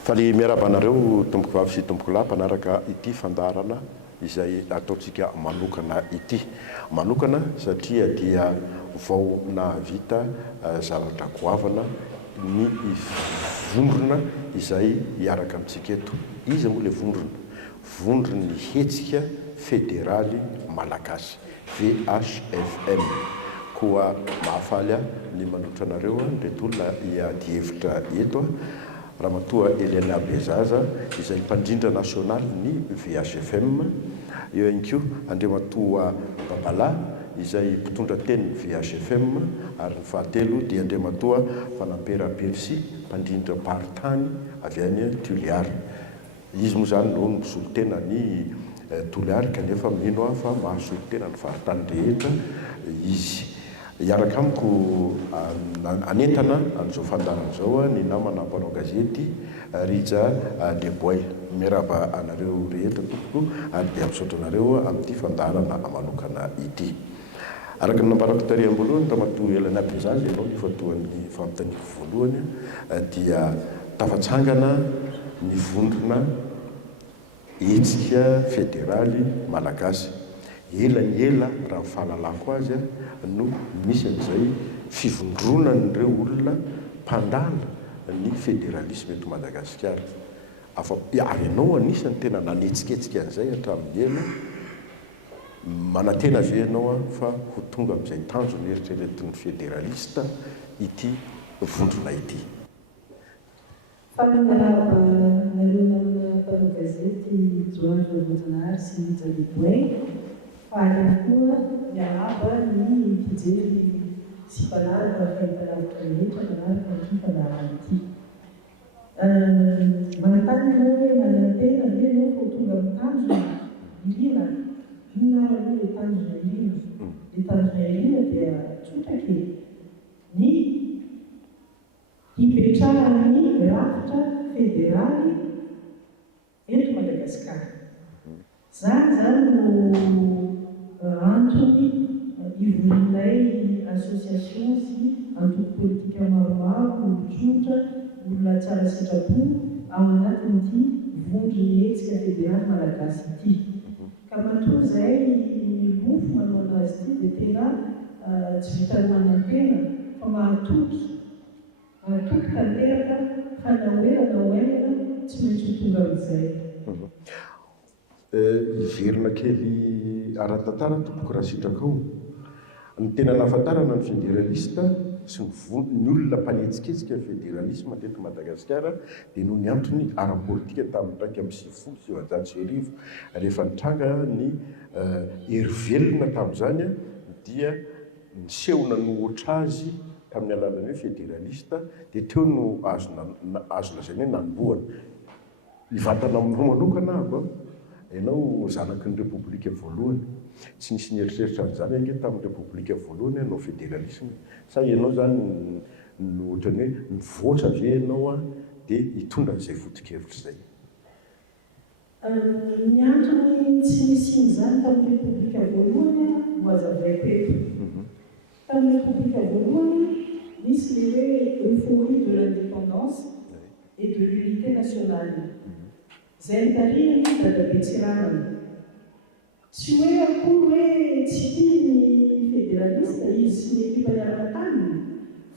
Fa le miarabanareo tomboko vavy sy tomboko lahy mpanaraka ity fandarana izay ataontsika manokana ity. Manokana satria dia vao nahavita zavatra goavana ny vondrona izay hiaraka amintsika eto. Izy moa le vondrona? Vondrony hetsika federaly malagasy, VHFM. Koa mahafaly ny manotra anareo ndreto olona hiady hevitra eto Ramatoa Eliana Bezaza izay mpandrindra nasionaly ny VHFM. Eo ihany koa Andriamatoa Babala izay mpitondra teny VHFM, ary ny fahatelo dia Andriamatoa Fanampera Bercy mpandrindra paritany avy any Toliara. Izy moa zany no misolo tena ny Toliara kanefa mino aho fa mahasolo tena ny faritany rehetra izy. Iaraka amiko anentana an'izao fandarana zao ny namana mpanao gazety Rija Deboy. Miaraba anareo rehetra tompoko ary dia misaotra anareo amin'ity fandarana manokana ity. Araka ny nambarako tary am-boalohany Ramatoa Eliana Bezaza ianao ny fatoan'ny fanontaniako voalohany dia tafatsangana ny vondrona hetsika federaly malagasy. Ela ny ela raha fahalalako azy no misy an'izay fivondronan'ireo olona mpandala ny federalisme eto Madagasikara. Ary ianao anisany tena nanetsiketsika an'izay hatramin'ny ela. Manantena avy ianao fa ho tonga amin'izay tanjony eritreretin'ny federalista ity vondrona ity. Fangaraba nareo mpanao gazety Joanjo Voajanahary sy Rija Deboy. Fa koa miaraba ny mpijery sy mpanaraka fahitalavitra rehetra manaraka ity fandarana ity. Manontany ianao hoe manantena ve ianao fa ho tonga amin'ny tanjona irina? Inona ary le tanjona irina? Le tanjona irina dia tsotra kely. Ny hipetrahana ny rafitra federaly eto Madagasikara. Zany no antony ivononay association sy antoko politika maromaro olon-tsotra olona tsara sitrapo ao anatin'ity vondrony hetsika federaly malagasy ity. Ka matoa zay ny lofo manao anazy ity dia tena tsy vitany manantena fa mahatoky tanteraka fa na oenana tsy maintsy ho tonga amin'izay. Iverina kely ara-tantara tompoko raha sitrakao. Ny tena nahafantarana ny federalista sy ny olona mpanetsiketsika federalisme teto Madagasikara dia noho ny antony ara-politika tamin'ny 1970 rehefa nitranga ny hery velona tamin'izany dia nisehona nohotra azy tamin'ny alalan'ny hoe federalista dia teo no azo lazaina hoe nanomboana. Ivantana amin'ireo manokana ako ianao zanaky ny repoblika voalohany, tsy nisy nieritreritry an'izany ange tamin'ny repoblika voalohany ianao federalisme sa ianao zany no ohatrany hoe nivoatra avy ianao dia hitondra an'izay foto-kevitra izay. Ny antony tsy nisian'izany tamin'ny repoblika voalohany ho azavaiko eto. Tamin'ny repoblika voalohany misy le hoe euphorie de l'indépendance et de l'unité nationale. Zay nitarihany dadabe Tsiranana. Tsy hoe akory hoe tsy tia ny federalista izy sy ny ekipa niaraka taminy,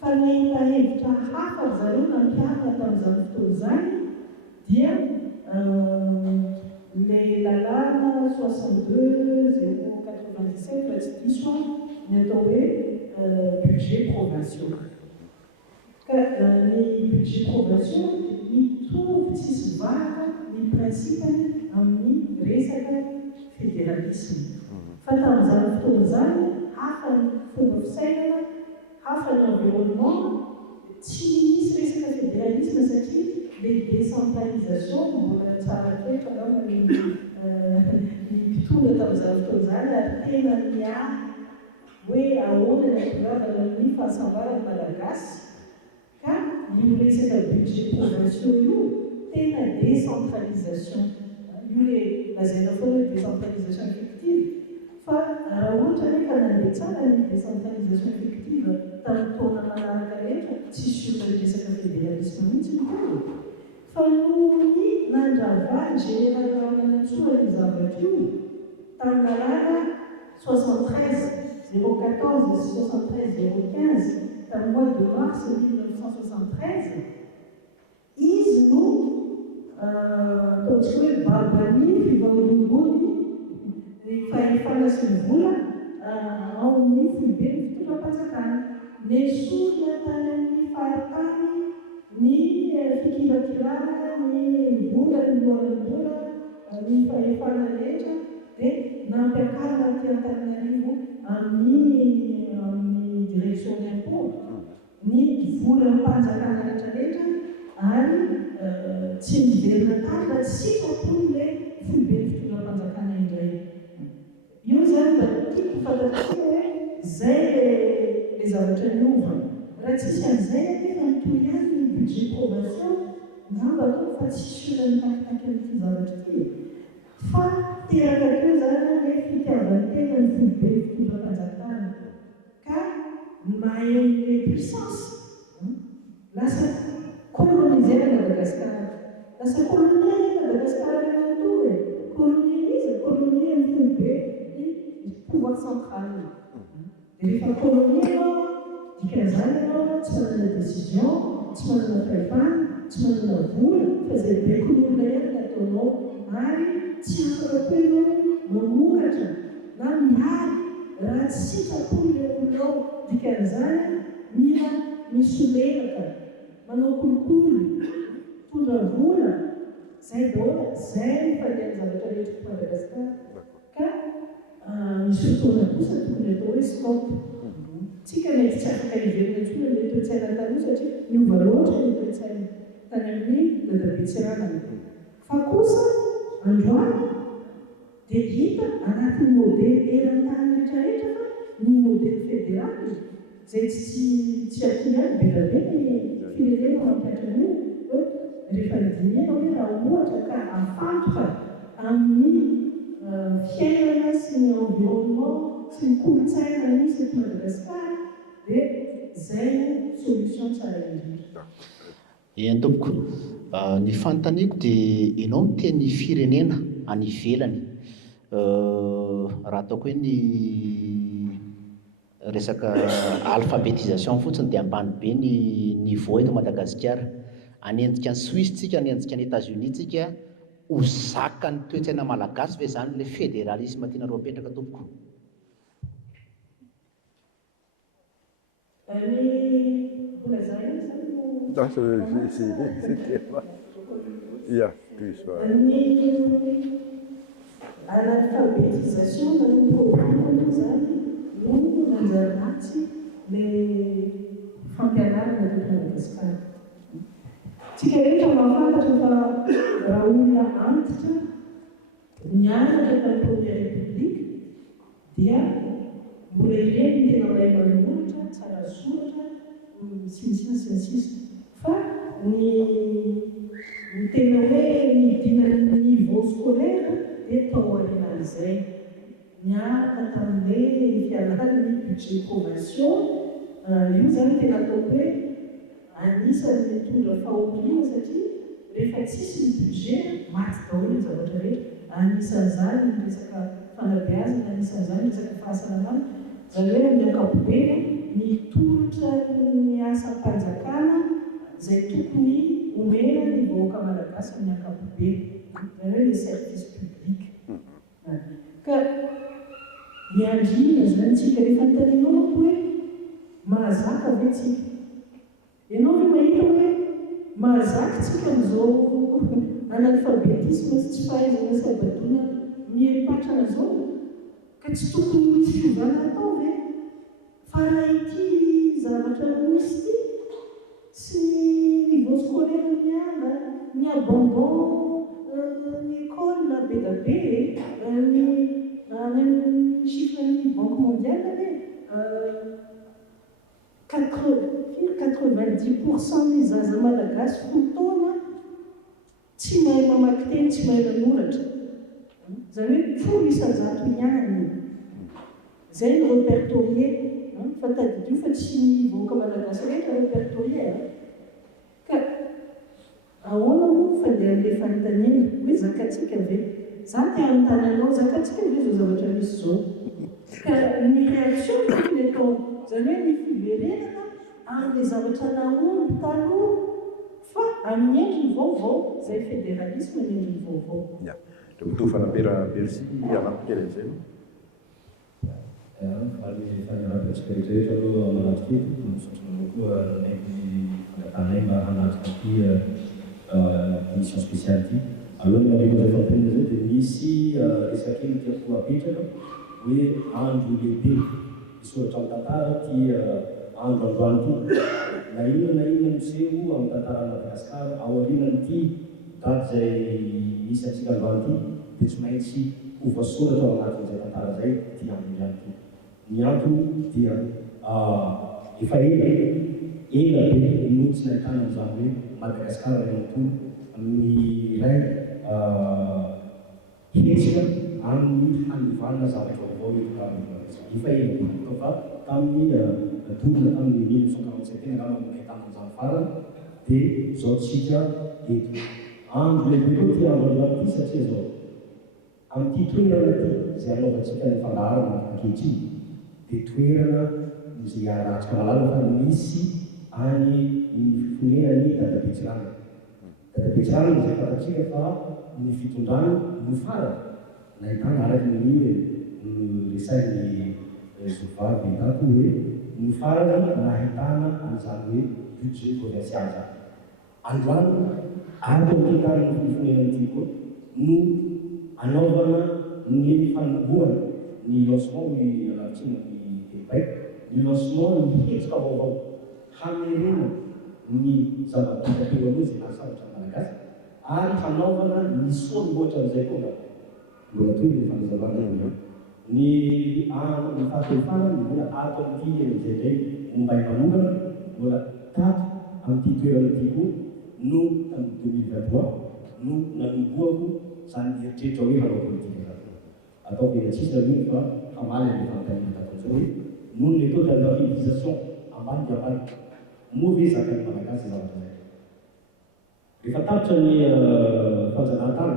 fa nahita hevitra hafa zareo nampiarina tamin'izany fotoana izany dia le lalàna 62 097 raha tsy diso ny atao hoe budget provincial. Ka ny budget provincial mitovy tsisy vaka ny principany amin'ny resaka federalisme. Fa tamin'izany fotoana izany hafa ny fomba fisainana, hafa ny environnement, tsy misy resaka federalisme satria le décentralisation mbola tsara toetra angamba ny mpitondra tamin'izany fotoana izany ary tena niany hoe ahoana ny ampiravana ny fahasambarana malagasy. Ka io resaka budget provincial io tena décentralisation. Io le lazaina foana hoe décentralisation effective. Fa raha ohatra hoe ka nandeha tsara ny décentralisation effective tamin'ny taona manaraka rehetra, tsisy olona resaka federalisme mihitsy ny tena. Fa no raha général Ramanantsoa ny zavatra io tamina lara 73 014 73 015 tamin'ny mois de mars 1973 izy no ataontsika hoe babany fivaolongony ny fahefana sy ny vola ao amin'ny foibe ny fitondram-panjakana nesorina tany amin'ny faritany ny fikirakirana ny vola ny loharam-bola ny fahefana rehetra dia nampiakarina ty Antananarivo amin'ny direction d'impôt ny volam-panjakana rehetrarehetra ary tsy miverina tany raha tsy sitrapony le foibe ny fitondram-panjakana indray. Io zany mba tiako fantatsika hoe zay le zavatra miova. Raha tsisy an'izay anefa mitohy ihany ny budget provincial ngamba atao fa tsisy olona mitakitaky amin'ity zavatra ity. Fa teraka teo zany hoe fitiavan-tena ny foibe ny fitondram-panjakana ka mahay le puissance lasa coloniser Madagascar. Lasa colonie Madagascar manontolo e. Colonie izy, colonie ny foibe ny pouvoir central. Dia rehefa colonie ianao, dikan'izany ianao tsy manana décision, tsy manana fahefana, tsy manana vola, fa zay bekon'olona ihany ny ataonao ary tsy afaka ianao mamokatra na miary raha tsy sitrapony le olonao. Dikan'izany mila misomenaka, manao kolokolo, tondra vola, zay daholo, zay fandehan'ny zavatra rehetra Madagasikara. Ka misy fotoana kosa tokony atao hoe stop. Tsika mety tsy afaka hiverina intsony le toe-tsaina taloha satria miova loatra le toe-tsaina tany amin'ny dadabe-tsiranana. Fa kosa androany dia hita anatin'ny modely eran-tany rehetrarehetra fa ny modely fédéral zay tsy atinany be da be ny firenena mampiatra an'io rehefa nidiniana hoe raha ohatra ka afantoka amin'ny fiainana sy ny environnement sy ny kolotsaina misy eto Madagasikara dia zay solution tsara indrindra. Tompoko, ny fanontaniako dia ianao miteny firenena any ivelany. Raha ataoko hoe ny resaka alphabétisation fotsiny dia ambany be ny niveau eto Madagasikara. Anendrika ny Suisse tsika, anendrika ny États-Unis tsika, ho zaka ny toe-tsaina malagasy ve zany le fédéralisme tianareo apetraka tompoko? L'alphabétisation dans le programme nous nanjaratsy le fampianarana eto Madagasikara. Tsika rehetra mahafantatra fa raha olona antitra nianatra tamin'ny première république dia mbola ireny tena mahay manoratra, tsara soratra, sy ny sisa. Fa ny tena hoe nidina niveau scolaire dia tao aorian'izay. Niaraka tamin'ilay fianarana ny budget provincial, io zany tena ataoko hoe anisan'ny mitondra fahoriana satria rehefa tsisy ny budget maty daholo ny zavatra rehetra. Anisan'izany ny resaka fanabeazana, anisan'izany ny resaka fahasalamana. Zany hoe amin'ny ankapobeny mitolotra ny asam-panjakana zay tokony omena ny vahoaka malagasy amin'ny ankapobeny. Zany hoe le service public. Ka miandrina zany tsika rehefa nitaninao hoe mahazaka ve tsika? Ianao ve mahita hoe mahazaka tsika amin'izao analphabétisme sy tsy fahaizana sy abadona mieripatrana zao? Ka tsy tokony ho tsy fiovana atao ve? Fa raha ity zavatra misy ity sy niveau scolaire miala, ny abandon ny école be da be, ny chiffre ny banque mondiale 90% ny zaza malagasy folo taona tsy mahay mamaky teny, tsy mahay manoratra. Zany hoe folo isan-jato ihany. Zay no répertorié. Fa tadidio fa tsy ny vahoaka malagasy rehetra répertorié. Ka ahoana moa fandeha an'ilay fanontaniana hoe zakatsika ve za te anontany anao zakatsika ve zao zavatra misy zao ka ny réaction tokony atao zany hoe ny fiverenana amin'ilay zavatra naomby taloha fa amin'ny endriny vaovao zay fédéralisme ny endriny vaovao. Ya, dia mitovy fanampera Bercy anampy kely izay. Fanarahantsika rehetrarehetra aloha manatrika eto, misaotrana koa naiky fangatanahy mba hanatrika aty émission spéciale ity. Aloha ny areko zay fampirenina zay dia misy resakely tiako apetraka hoe andro lehibe misoratra amin'ny tantara ty andro androany ty. Na inona miseho amin'ny tantara Madagasikara ao aorianan'ity daty zay misy antsika androany ty dia tsy maintsy ho voasoratra ao anatin'izay tantara zay ty androany ty. Ny antony dia efa ela be no tsy nahitana amin'izany hoe Madagasikara ray manontolo amin'ny ray hetsika amin'ny hanivana zavatra vaovao eto Madagasikara. Efa ela be fa tamin'ny double tamin'ny 1947 angamba no nahitana amin'izany farany dia zao tsika eto. Andro lehibe koa ty andro ty satria zao amin'ity toerana ty zay anaovantsika ny fandaharana ankehitriny dia toerana izay arahantsika malala fa misy any ny fifonenany Dadabetsiranana. Dadabetsiranana izay fantatsika fa ny fitondrany no farany nahitana araky ny resainy zovavy tato hoe ny farany nahitana an'izany hoe budget provincial zany. Androany ato amin'ny fifonenany ity koa no anaovana ny fanombohana ny lancement alavitsina ny Québec, ny lancement ny hetsika vaovao hamerena ny zava-bita teo aloha zay nasarotra malagasy ary hanaovana ny soa mihoatra amin'izay koa mbola toy ny fanazavana ny fahafelofana mbola ato amin'ity amin'izay ndray mombay manokana mbola tato amin'ity toerana ity koa no tamin'ny 2023 no nanomboako zany eritreretra hoe hanao politika zany. Ataoko elatsisy aloha fa hamaly amin'ny fanontaniana tato zao hoe noho ny méthode d'alphabétisation ambany dia ambany moa ve zakan'ny malagasy zavatra zay. Rehefa tapitra ny fanjanahantany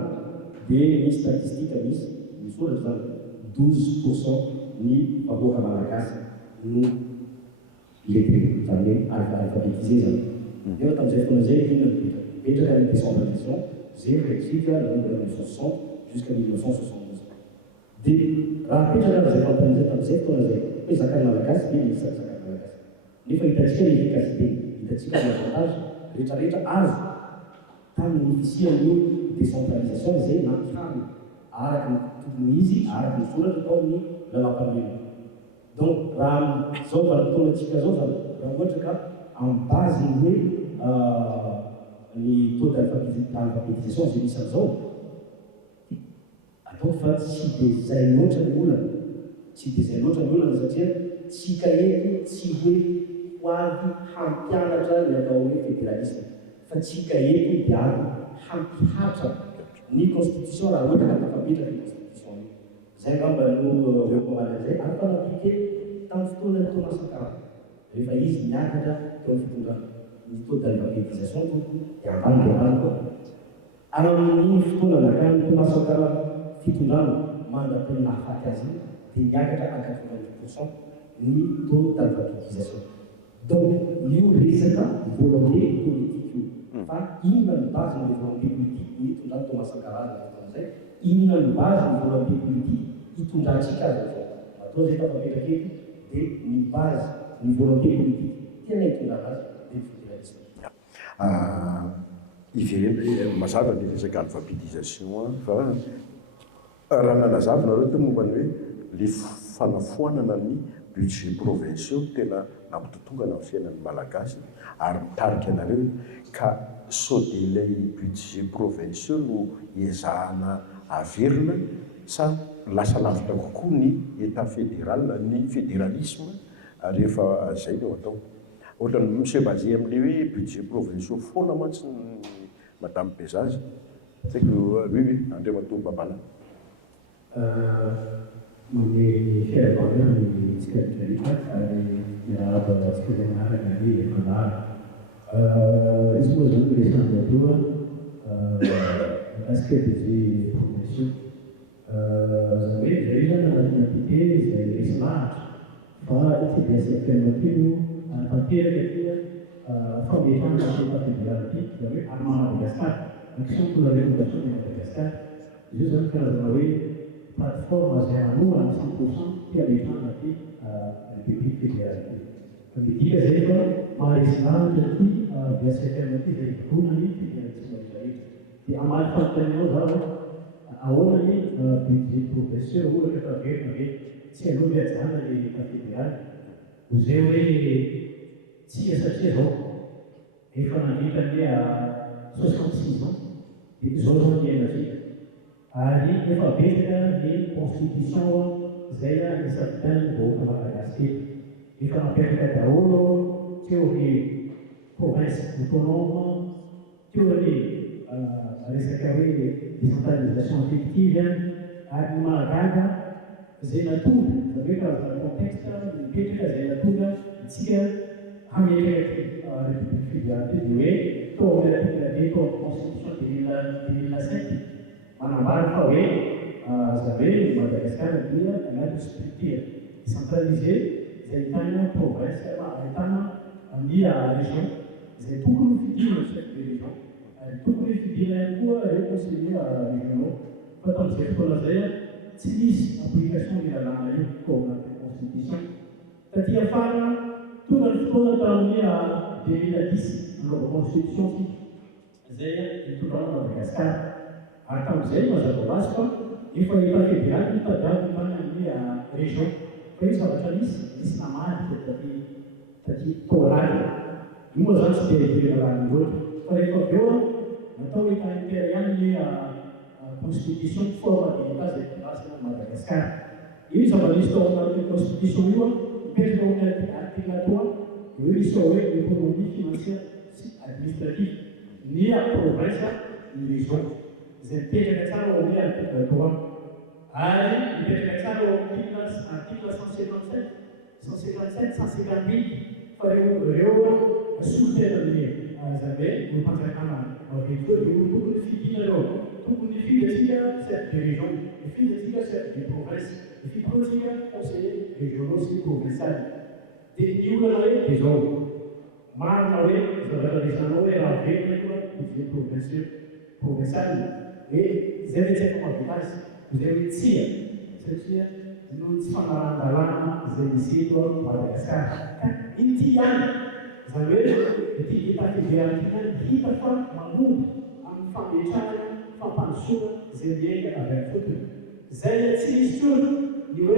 dia misy statistika misy misoratra zany 12% ny vahoaka malagasy no lettré zany hoe alphabétisé zany. Nefa tamin'izay fotoana zay inona mipetraka ny décentralisation zay retrika la nombre de 1960 jusqu'à 1972. Dia raha petraka zay fampanizay tamin'izay fotoana zay hoe zakan'ny malagasy dia misy zakan'ny malagasy. Nefa hitantsika ny efficacité, hitantsika ny avantage rehetrarehetra azo tamin'ny fisian'io décentralisation zay natrano araky ny tokony izy araky ny soratra tao amin'ny lalam-pahamehana. Donc raha zao vanim-potoana antsika zao zany raha ohatra ka amin'ny base ny hoe ny taux d'alphabétisation zay misy amin'izao atao fa tsy dia zay loatra ny olana, tsy dia zay loatra ny olana satria tsika eto tsy hoe ho avy hampianatra ny atao hoe fédéralisme fa tsika eto dia avy hampihatra ny constitution raha ohatra ka tafapetraka ny constitution io. Zay angamba no rekomandy zay ary fanapique tamin'ny fotoana Thomas Sankara rehefa izy niakatra teo amin'ny fitondrana ny taux d'alphabétisation dia ambany dia ambany koa. Amin'ny fotoana nakany Thomas Sankara fitondrana mandapen'ny nahafaty azy dia niakatra à 90% ny taux d'alphabétisation. Donc io resaka volonté politique io fa inona ny base ny volonté politique hitondra Thomas Sankara azy fotoan'izay, inona ny base ny volonté politique hitondrantsika azy zao. Atao zay tafapetraka eto dia ny base ny volonté politique tena hitondrana azy dia ny fédéralisme. Iverena mazava ny resaka alphabétisation fa raha nanazava nareo teo momba ny hoe le fanafoanana ny budget provinciaux tena nampitotongana amin'ny fiainan'ny malagasy ary mitarika anareo ka sao dia ilay budget provinciaux no ezahana averina sa lasa lavitra kokoa ny état fédéral ny fédéralisme rehefa zay no atao. Ohatra ny monsieur basé amin'ilay hoe budget provinciaux foana mantsy madame Bezazy saiko oui Andriamatoa Babala. Mengenai fiarovana ny tsika rehetra ary miarahaba tsika zay manaraka hoe fandahara. Izy moa zany resaka teo casquette des professions. Vous avez déjà dans l'identité, c'est smart. Voilà, c'est bien sûr que nous, en tant que fabricant de la fédération, vous avez Armand Madagascar, action pour la rénovation de Madagascar. Juste un cas, vous avez plateforme à nous à 100% qui a déjà été à la République fédérale. Comme il dit, c'est que Marisma, je dis, bien certainement, c'est une année qui est di amal fantanyo daw awon ni di professeur ou le travail avec c'est le médecin de la fédérale vous avez si ça c'est bon et quand on est à 66 ans et ils ont bien dit ali il faut bien les constitution zela et certaines au Madagascar et quand on perd la daolo théorie province autonome théorie décentralisation effective, animal gaga, zenatud, vous savez, dans le contexte, le pays de zenatud, tia, Amérique, République fédérale du Ouest, tout le la constitution de 2007, Manambar, vous savez, Madagascar, elle a une structure décentralisée, c'est une province, on dit à la région, c'est tout comme cette région. Tout les fidèles ou réconcilier régionaux, potentiel pour la ZER, c'est l'application de la langue comme la Constitution. C'est-à-dire, tout le monde a amené à 2010, dans la Constitution, ZER et tout le monde à Madagascar. À tant que ZER, ça ne passe pas. Il faut y aller fédéral, il faut y aller à la région. Quand ça va faire l'islam, c'est-à-dire, pour l'aide. Nous, on a fait la langue. L'autorité impériale est la constitution forme de l'État de Madagascar. Ils ont l'histoire de la constitution, ils ont l'article 3, ils ont l'économie financière administrative, ni la province, ni les régions. C'est intéressant au lien l'article 3. Allez, il est intéressant au article 157, 157, 158, il faut soutenir. Zambé, vous pensez à vous définissez cette région, définissez cette province, définissez conseiller régionaux, c'est provincial. Des autres. Marnawe, vous avez des gens et la ville, provincial. Et vous avez cette compétence, vous avez tir. C'est-à-dire, nous sommes dans la lame, vous avez ici, Madagascar. Intian. Vous savez, il est fédéral, il faut Mahmoud, en femme de Tchad, femme pension, c'est lié avec le futur. C'est l'histoire, il y a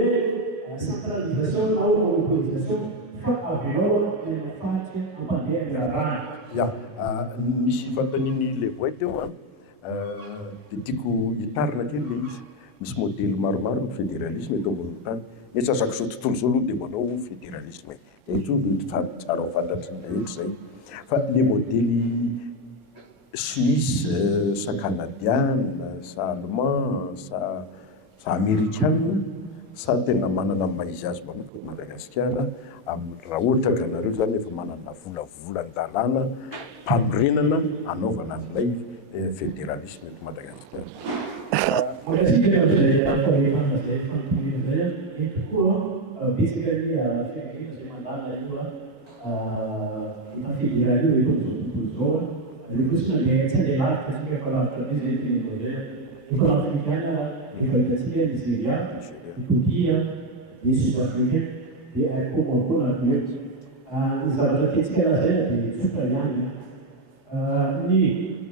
la centralisation, la monopolisation, faut avoir une femme en pandémie de la rang. Ya, misy fantaniny levoa teo dia tiako hitarina kely le izy. Misy modèle maromaro ny fédéralisme eto ambonin'ny tany. Ny sasako izao tontolo izao aloha dia manao fédéralisme. Tsara ho fantatrana eto izay. Fa le modèle suisse, sa canadienne, sa allemand, sa américaine, sa tena manana mahizy azy manokana Madagasikara. Raha ohatra ka nareo zany efa manana volavolan-dalàna mpanorenana anaovana an'ilay fédéralisme eto Madagasikara. Basically,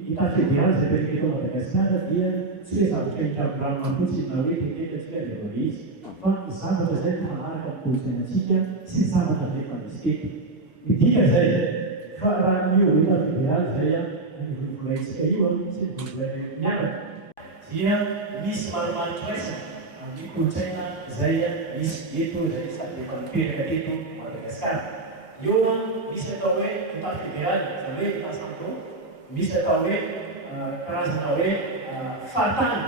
Ita fédéral seperti itu Madagascar dia sudah sampai jam pun si nawi kita sudah diberi. Pak sama saja anak kampusnya sihnya sama saja kondisi. Ketika saya Farah New Ita fédéral saya influensi itu sebenarnya nyata. Dia Miss Malman Choice di China saya Miss itu dari satu kampung itu Madagascar. Yona bisa tahu Ita fédéral sampai kita sampai misy atao hoe karazana hoe fatana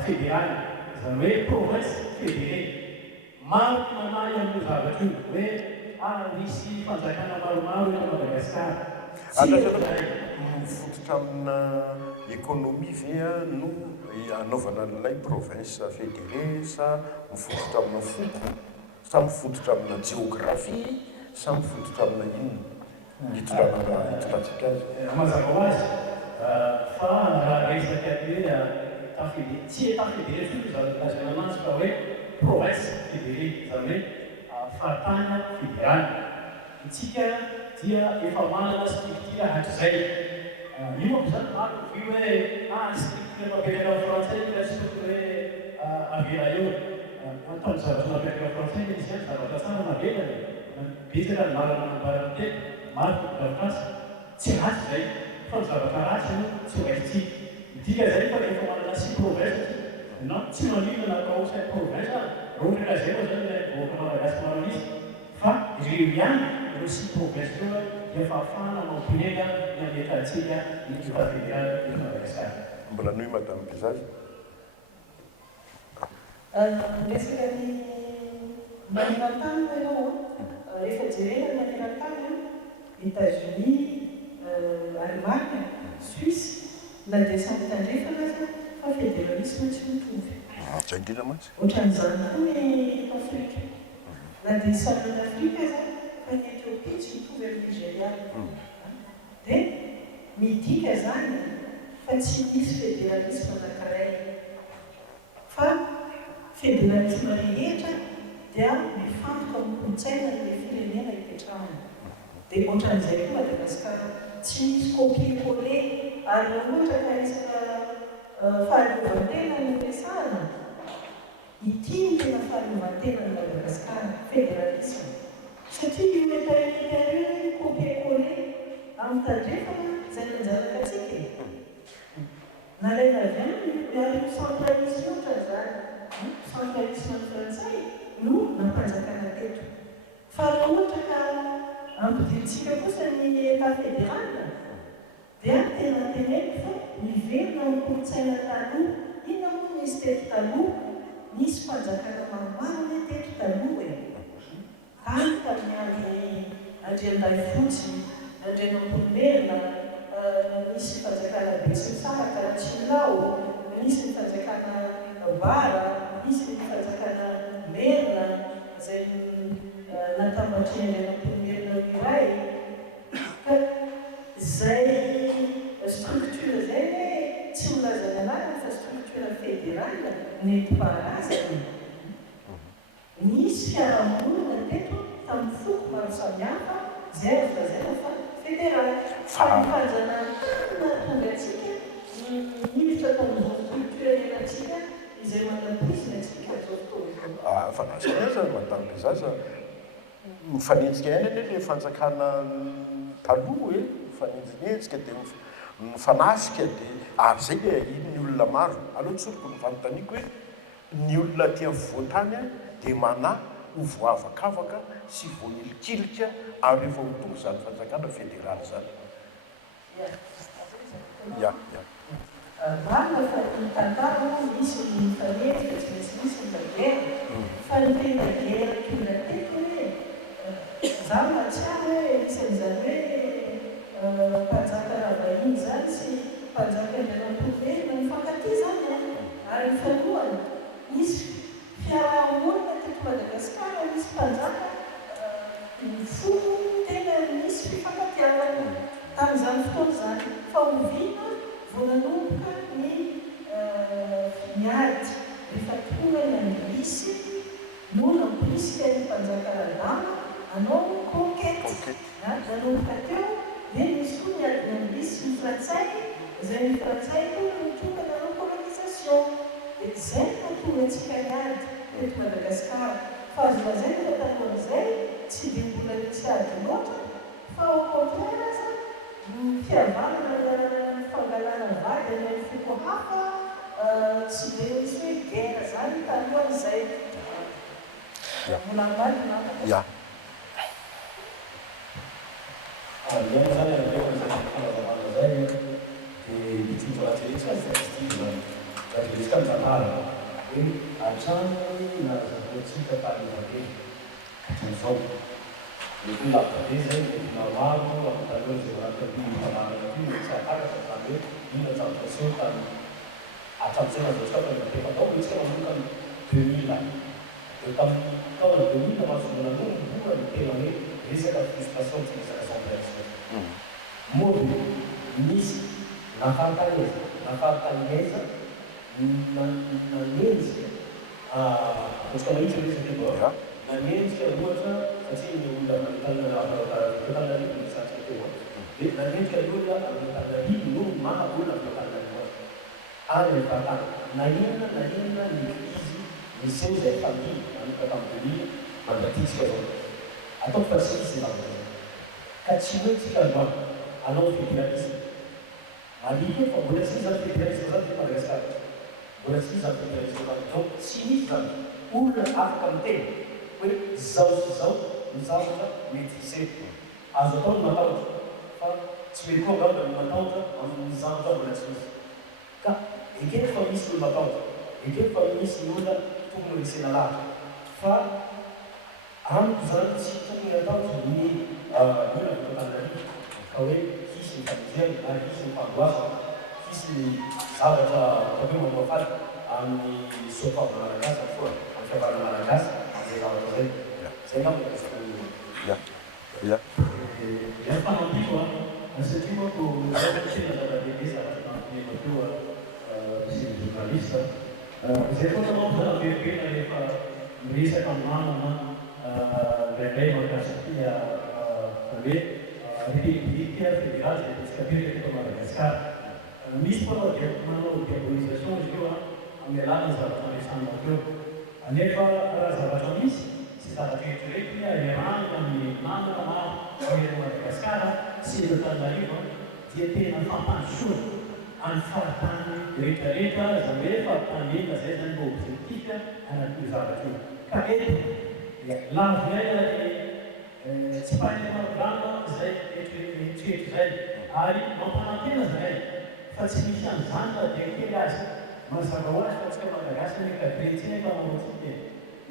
fédéral zany hoe province fédéré maro manahy amin'io zavatra io hoe misy fanjakana maromaro eto Madagasikara mifototra amina économie ve no anaovana an'ilay province fédéré sa mifototra amina foko sa mifototra amina géographie sa mifototra amina inona hitondratsika azy mazava ho azy fa raha resaka hoe tsy état fédéré fotsy zalazana anazy fa hoe province fédéré zany hoe fahatany fédéral itsika dia efa manana structure hatrizay io manko zany maro vi hoe structure mapetraka amin'ny frantsay la soko hoe avela eo ataony zavatra napetraka frantsay izy zany zavatra tsara navelany betsaka ny malana nambarany teny maro tokodrafitrasy tsy ratsy zay fa ny zavatra ratsy io tsy ho aitsika midika zay fa efa manana sy province na tsy manino natao say province rohatra ka zay moa zany vahoaka malagasy maro izy fa ireo ihany ireo sy province io dia fa ahafahana mampirega ny ametatsika ny état fédéral eto Madagasikara. Mbola nohy madame Bizazy. Resaka ny maneran-tany ianao rehefa jerena ny maneran-tany États-Unis, Allemagne, Suisse na dia samy tandrefana aza fa fédéralisme tsy mitovy. Zay indrindra mantsy. Ohatran'izany koa ny Afrika. Na dia samy ny Afrika aza fa ny Éthiopie tsy mitovy amin'ny Nigéria. Dia midika zany fa tsy misy fédéralisme anankiray fa fédéralisme rehetra dia mifantoka amin'ny kolontsaina ny firenena hipetrahana. Dia ohatran'izay koa Madagasikara tsy misy copier-coller ary ohatra ka resaka fahaleovantena ny resahana ity ny tena fahaleovantena ny Madagasikara fédéralisme satria io état copier-coller amin'ny tandrefana zay nanjanaka atsika nalaina avy any centralisme ohatran'izany centralisme ny frantsay no nampanjakana teto fa raha ohatra ka ampidintsika kosa ny état fédéral dia tena teneko fa miverina ny kolontsaina taloha inona moa misy teto taloha misy fanjakana maromaro teto taloha tany tamin'ny andrianday fotsy andrianam-polomerina misy fanjakana Betsimisaraka Tsinao misy ny fanjakana Bara misy ny fanjakana Merina zay natambatry andrianam-polomerina iray ka zay structure zay hoe tsy milazana anarana fa structure fédérale nentim-paharazana misy fiarahamonina teto tamin'ny foko maro samihafa zay azazana fa fédéral fanjanana tonga atsika miditra tamin'izao structure enatsika izay manampoizina atsika zao fotoana Fanazana madame Bizaza mifanenjika ihany anie le fanjakana taloha mifanenjinenjika dia mifanasika dia ary zay le ny olona maro aloha tsoroko ny vanontaniako hoe ny olona tia voatany dia mana ho voavakavaka sy voanilikilika ary rehefa ho tonga zany fanjakana fédéral zany. Ya. Marina fa ny tantara misy ny fanenjika tsy maintsy misy ny bagera fa ny tena gera tonga teto hoe za mahatsiaro hoe isan'izany hoe mpanjaka ravahiny zany sy mpanjaka andrianam-polomerina mifankaty zany ary ny fahalohany misy fiarahamonina teto Madagasikara misy mpanjaka folo tena misy fifankatiavana tamin'izany fotoana zany fa oviana vao nanomboka ny miady rehefa tonga ny anglisy no namporisika ny mpanjaka radama anao conquête nanomboka teo dia misy koa miady ny anglisy ny frantsay zay ny frantsay koa no tonga nanao colonisation dia zay natonga antsika miady eto Madagasikara fa azo lazaina fa talohan'izay tsy dia mbola misy ady loatra fa au contraire aza fihavanana fangalana vady any amin'ny foko hafa tsy dia misy hoe gera zany talohan'izay mbola ambadina Ya. Alena zany aleona fanazavana zay dia mitsinjoratsiretsika statistika ratsiretsika mitantara hoe hatrany na zavatsika tany izany hatranyizao mety lavitra be zay mety maromaro ampitaneo zay rahatabia mifanarana ty mety tsy atakatra zany hoe ino atsabotra seo tany atram'izay mazatra fa tao hoe tsika manomboka ny 2000 de tamin'ny taona 2000 mahazonana nombora ny tena hoe resaka frustration tsika centralisme mody misy nafahataneza nanenjika atsika mahitsy resaka eo nanenjika ohatra satria ny olona Antananarivo misatrika teo dia nanenjika ny olona amin'ny Antananarivo no mana olona amin'ny Antananarivo ary mifatana na inona ny krizy miseho izay famille manomboka tamin'ny 2000 mandratisika zao ataoko fa tsy misy zavatra ka tsy hoe tsika androany anao fédéralisme alika fa mbola tsy zany fédéralisme zany ty Madagasikara mbola tsy zany fédéralisme zany donc tsy misy zany olona afaka miteny hoe zao sy zao ny zavatra mety hiseho azo atao ny matahotra fa tsy hoe koa ngamba ny matahotra amin'ny zavatra mbola tsy misy ka ekeny fa misy olo matahotra ekeny fa misy ny olona tokony resena lavitra fa amiko zany tsy tokony ataotra ny olona Antananarivo ka hoe hisy ny famonjena ary hisy ny fandoasana hisy ny zavatra tokony mamoafaly amin'ny soapavana malagasy foa amin'ny fiavarana malagasy zay zavatra zay zay ngamba rehefa mampiko satria moako tena zava-dehibe zavatra mampinema teo sy ny journaliste zay foana manko zany berbena rehefa miresaka manana indraindray mahakasiky hoe république fédérale zay tsika teo eto Madagasikara misy foana manao diabolisation izy eo amin'ny alàna zavatra ampiasana teo anefa raha zavatra misy sy zavatra eritrerety iarahana amin'ny manana na eto Madagasikara sy eto Antananarivo dia tena fampansoana any fahatany rehetrarehetra zany hoe fahatany ela zay zany mba objectif anatin'io zavatra io ka eto lavinay tsy panemarograma zay eritreretra zay ary mampanantena zay fa tsy misy an'izany na dia kely azy mazava ho azy fa tsika malagasy neka chrétien fa marotsy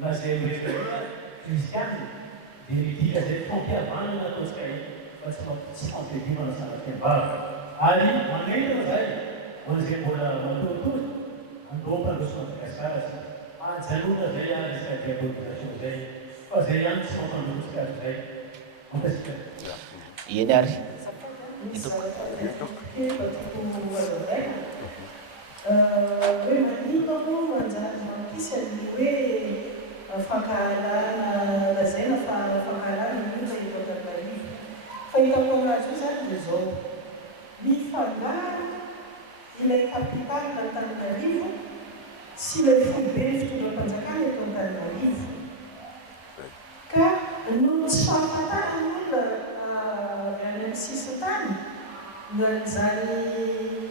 na zay miresaka kristiany dia midika zay fampihavanana ataotsika fa tsy fampidimana sanatembara ary manentana zay ho an'izay mbola matoatozy andrompandroso Madagasikara ajanona zay ary resaka diabolisation zay fa zay ihany tsy mampandrotsika azy zay mampasika eny ary hoe manino manjary mampisany hoe fankahalana lazaina fa fankahalana ino eto Antananarivo fa hitako anazy io zany dia zao mifangaro ilay kapitaly Antananarivo sy ilay foibe ny fitondram-panjakana eto Antananarivo ka no tsy fahafantarana olona amin'ny sisintany zany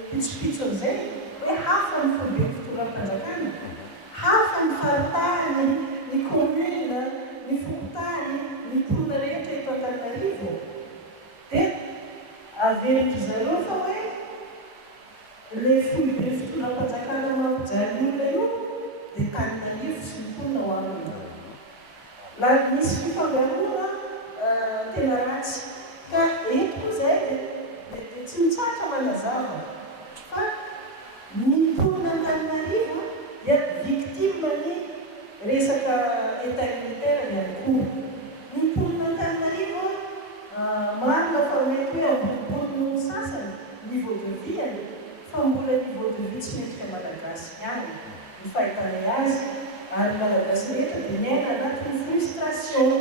pitsopitso amizay hoe hafa ny foibe ny fitondram-panjakana hafa ny faritany ny commune ny fokotany ny mponina rehetra eto Antananarivo dia averiko zareo fa hoe le foibe ny fitondram-panjakana mampijaly olona io dia Antananarivo sy ny mponina ho aminy la misy fifangaroana tena ratsy ka eto zay dia tsy mitsatra manazava fa ny mponina Antananarivo dia victime ny resaka état militaire ihany koa ny mponina Antananarivo marina fa mety hoe ambonimbony sasany niveau de vie fa mbola niveau de vie tsy metrika malagasy ihany ny fahitanay azy ary malagasy rehetra dia miaina anatin'ny frustration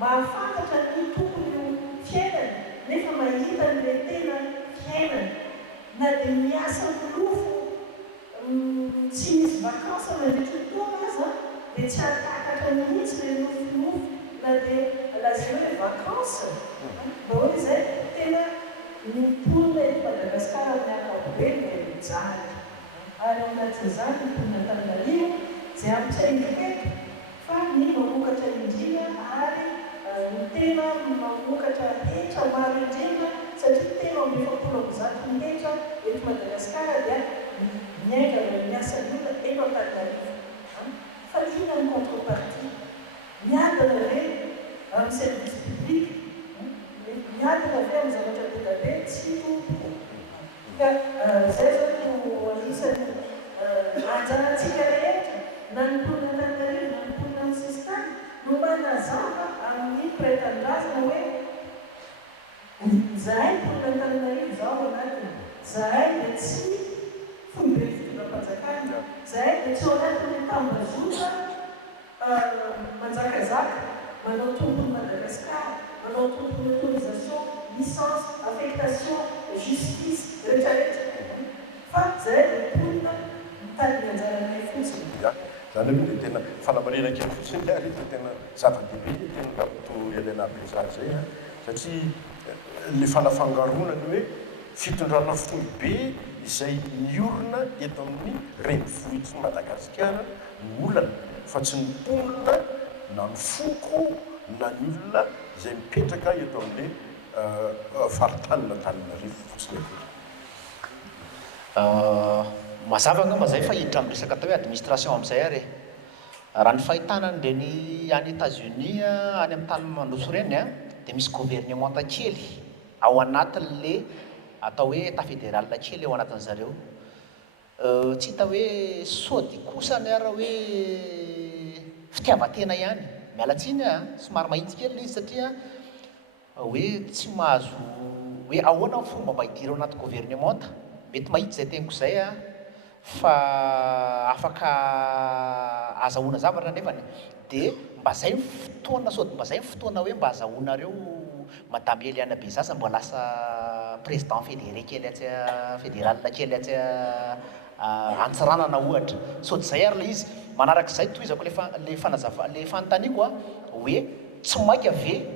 mahafantatra ny tokony fiainany nefa mahita n'ilay tena fiainany na dia miasa milofo tsy misy vakansa mandritry ny taona aza dia tsy atakatra mihitsy le nofinofo na dia lazina hoe vakansa mba hoe zay tena ny mponina eto Madagasikara ny ankapobeny dia mijaly ary anatin'izany ny mponina Antananarivo zay ampitsaindraka eto fa ny mamokatra indrina ary ny tena mamokatra hetra maro indrina satria tena ambefapolo zato hetra eto Madagasikara dia miaingana miasa ny olona eto Antananarivo fa ina ny contrepartie miadana reny amin'ny service mazava amin'ny praitan-drazana hoe zahay mponantananarivo zao anatiny, zahay dia tsy fombe fitondram-panjakana, zahay dia tsy ao anatin'ny tambazotra manjakazaka, manao tompony Madagasikara, manao tompony autorisation, licence, affectation, justice, rehetrarehetra. Fa zahay dia mponina mitady anjaranay fotsiny. Zany hoe tena fanamarena kely fotsiny ary dia tena zava-dehibe tena tato Helena Bezary zay satria le fanafangaronany hoe fitondrana foibe izay niorina eto amin'ny renivohitry Madagasikara olana fa tsy ny olona na ny foko na ny olona izay mipetraka eto amin'ny faritany Antananarivo fotsiny. Mazava angamba zay fa hiditra amin'ny resaka atao hoe administration amin'izay ary raha ny fahitana an'ireny any États-Unis any amin'ny tany mandroso ireny dia misy gouvernement kely ao anatin'le atao hoe état fédéral kely ao anatin'zareo. Tsy hita hoe sody kosa ny ara hoe fitiavan-tena ihany, miala tsiny somary mahitsy kely izy satria hoe tsy mahazo hoe ahoana ny fomba mba hidira ao anaty gouvernement. Mety mahitsy zay teniko zay fa afaka azahoana zavatra nefany dia mba zay fotoana sody mba zay fotoana hoe mba azahoanareo madame Eliana Bezasa mba lasa président fédéré kely atsy fédéral kely atsy Antsiranana ohatra. Sody zay ary le izy manarak'izay toizako le fanazava le fanontaniako hoe tsy mainka ave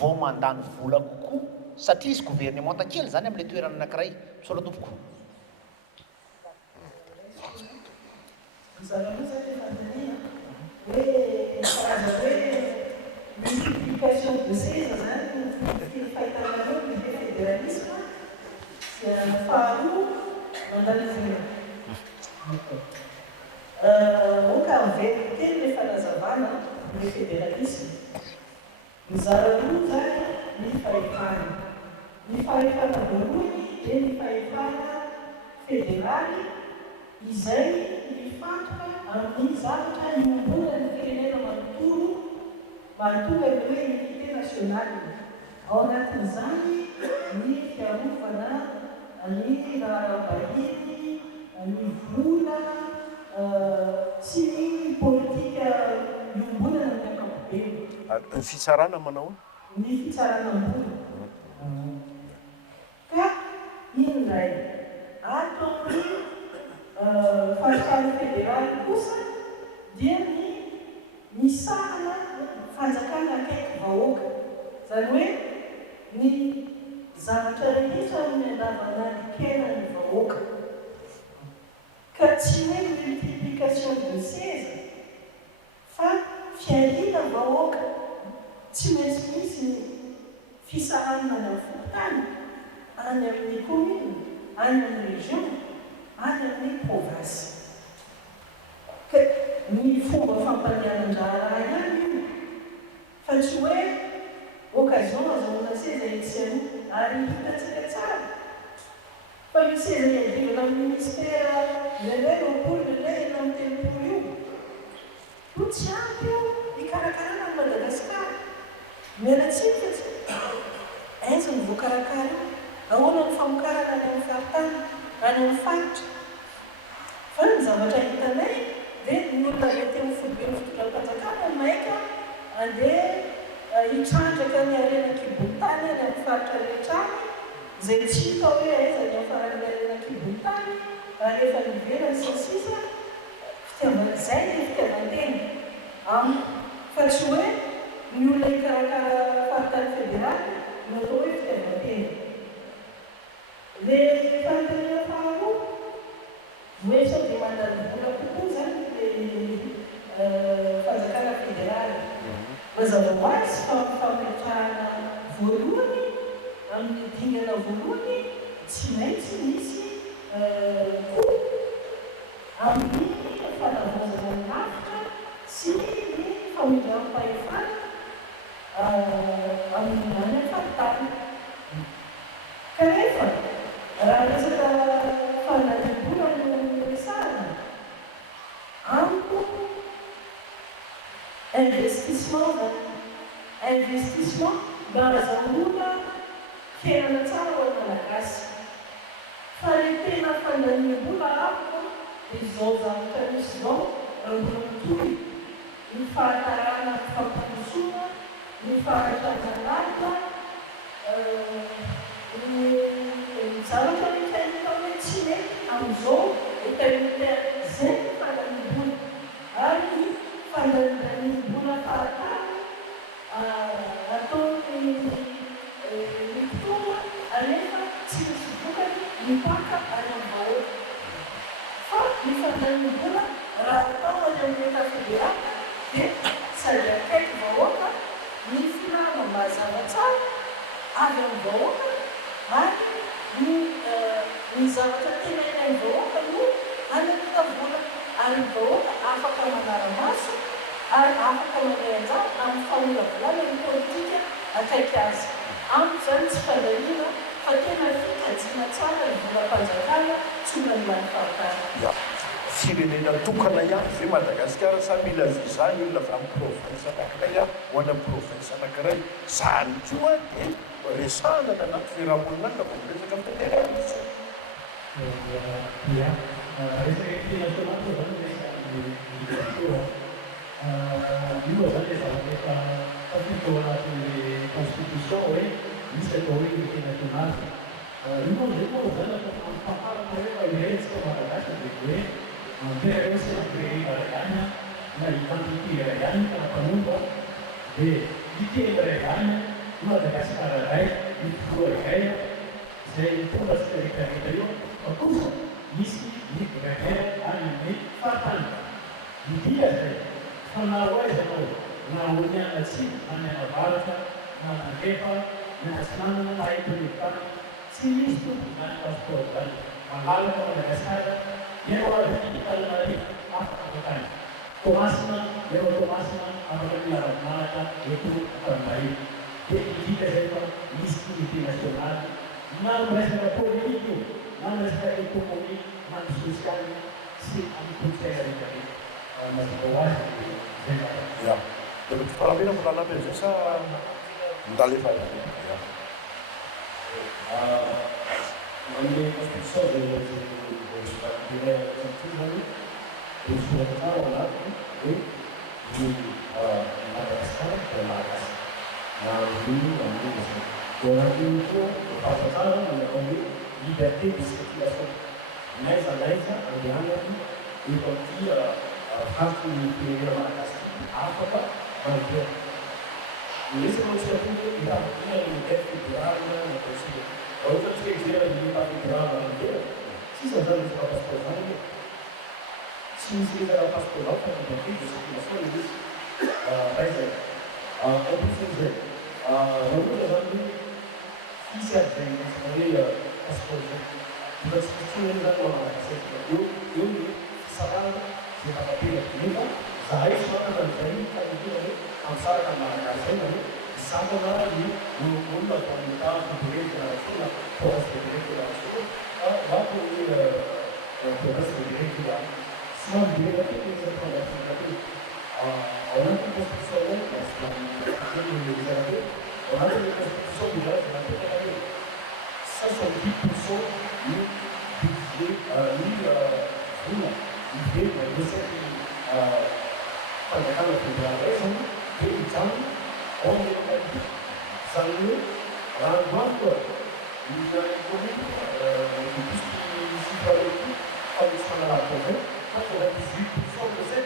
vao mandany vola kokoa satria izy gouvernement kely zany amin'le toerana anankiray. Misaotra tompoko. Zava-misy ny fanontaniana hoe karaza hoe multiplication de seza zany fahitana ny fédéralisme dia faharoa mandany vola. Moka very kely le fanazavana le fédéralisme. Mizara roa zany ny fahefana. Ny fahefana voalohany dia ny fahefana fédéraly izay mifantoka amin'ny zavatra iombona ny firenena manontolo mahatonga ny hoe unité nationale. Ao anatin'izany ny fiarovana ny raharaham-bahiny, ny vola, sy ny politika iombonana ny ankapobeny. Ny fitsarana manao? Ny fitsarana ambony. Ka inondray ato amin'ny faritany fédéral kosa dia ny misarana fanjakana akaiky vahoaka. Zany hoe ny zavatra rehetra amin'ny andavanandro ny vahoaka. Ka tsy hoe multiplication de seza fa fiahina vahoaka. Tsy maintsy misy ny fisarana ny fokontany any amin'ny commune, any amin'ny région, any amin'ny province. Ka ny fomba fampanianan-draharaha ihany io fa tsy hoe occasion azahoana seza etsy ary hitatsika tsara. Fa io seza iadivana amin'ny ministère lelay roapolo lelay ena amin'ny telopolo io no tsy ampy io hikarakarana ny Madagasikara. Mialatsika aiza ny voakarakara io, ahoana ny famokarana any amin'ny faritany, any amin'ny faritra. Fa ny zavatra hitanay dia ny olona avy teo foibe ny fitondram-panjakana maika andeha hitrandraka ny harena kibotany any amin'ny faritra rehetra any, izay tsy hita hoe aiza ny afaran'ny harena kibotany ary efa niverany sasisa fitiavan'izay ny fitiavan-tena amiko. Fa tsy hoe ny olona hikarakara faritany fédéraly no atao hoe fitiavan-tena. Le fanontaniana faharoa hoe sao dia mandany vola kokoa zany le fanjakana fédéraly. Mazava ho azy fa fametrahana voalohany amin'ny dingana voalohany tsy maintsy misy koa amin'ny fanavozana ny hafitra sy ny famindram-pahefana amin'ny any faritany. Kanefa raha resaka fanadim-bola no resahana, amiko investissement zany. investissement mba azahoana fiainana tsara ho an'ny malagasy. Fa le tena fandaniam-bola amiko dia izao zavatra misy izao mbola mitohy ny fahatarana fampandrosoana, ny fahatanjan'alina, ny zavatra mitainita hoe tsy mety amin'izao etainita zay ny fandaniam-bola ary ny fandaniam-bola fahatara ataony fotoana anefa tsy misy vokany mipaka any amin'ny vahoaka. Fa ny fandaniam-bola raha atao any amin'ny Eta federala dia sady akaiky vahoaka ny filàna mazava tsara avy amin'ny vahoaka ary ny zavatra tena ilain'ny vahoaka no anapita vola ary ny vahoaka afaka manara-maso ary afaka mandray anjara amin'ny faholavolana ny politika akaiky azy. Amiko zany tsy fandaniana fa tena fikajiana tsara ny volam-panjakana tsy olan'ilany fahatara. Firenena tokana ihany ve Madagasikara sa mila visa olona avy amin'ny province anankiray ho any amin'ny province anankiray? Zany koa dia resahana anaty fiarahamonina any lafa miresaka fitenena misy. Ia, resaka international koa zany resaka migration. Io moa zany le zavatra tafiditra ao anatin'le constitution hoe misy atao hoe international. Io moa zay moa zany atao amin'ny famarana hoe irentsika malagasy dia hoe antera sy agré iray ihany na identité iray ihany mpanampanondro dia iteny iray ihany Madagasikara iray mitoroa iray izay tonga sy rehetrarehetra io fa kosa misy ny gouverner any amin'ny fahatany. Midika zay fa na hoaiza anao na ony anatsimo na ny anavaratra na nandefa na atsinanana na haitonytany tsy misy tompony na ny passeport zany mahalaka Madagasikara eo avytalinarehetra afaka avakany Tomasina eo Tomasina afaka miara-malaka eto Antananarivo. Dia midika zay fa misy unité nationale na miresaka politique io na miresaka économie na ny sosialy sy amin'ny kolotsaina rehetrarehetra mazava ho azy zay Ya, dia faramina volana aby zay sa ndalefa Manome constitution zay zany dia soratra tsara ao anatiny hoe ny Madagasikara dia malagasy na amin'ny amin'ny dia anatiny koa fata tsara ny atao hoe liberté de circulation. Naiza andehanany eto amin'ity faritsy firenena malagasy afaka mandeha. Misy mantsika tonga hitarikina ny Eta fédérale na ataontsika ohatra tsy exera ny Eta fédérale mandeha sisa zany resaka passeport zany tsy misy resaka passeport zao fa liberté de circulation izy raizay. Ampisin'izay ohatra zany fisy aby zay resaka hoe passeport zay efa tsy fitsonany zany ho Malagasy eo ny fisarana zay tapapelaka nefa zahay sy manana an'izay kanikina hoe ansaraka ny Malagasy zay na hoe zakana ny olona atao amin'ny état fédéré fédération na province fédéré fédération vato hoe province fédéré fédération sy mamidrena tena izy fandafina tena ao anatin'ny constitution zay ao anatin'ny constitution déjà natokana hoe 70% ny budget ny vola ivelona resaky fanjakana fédéral ray zany dia mijanona ao amin'ny localité. Zany hoe raha androany koa ny commune bisky citoyenneté fametrahana la province 98% zay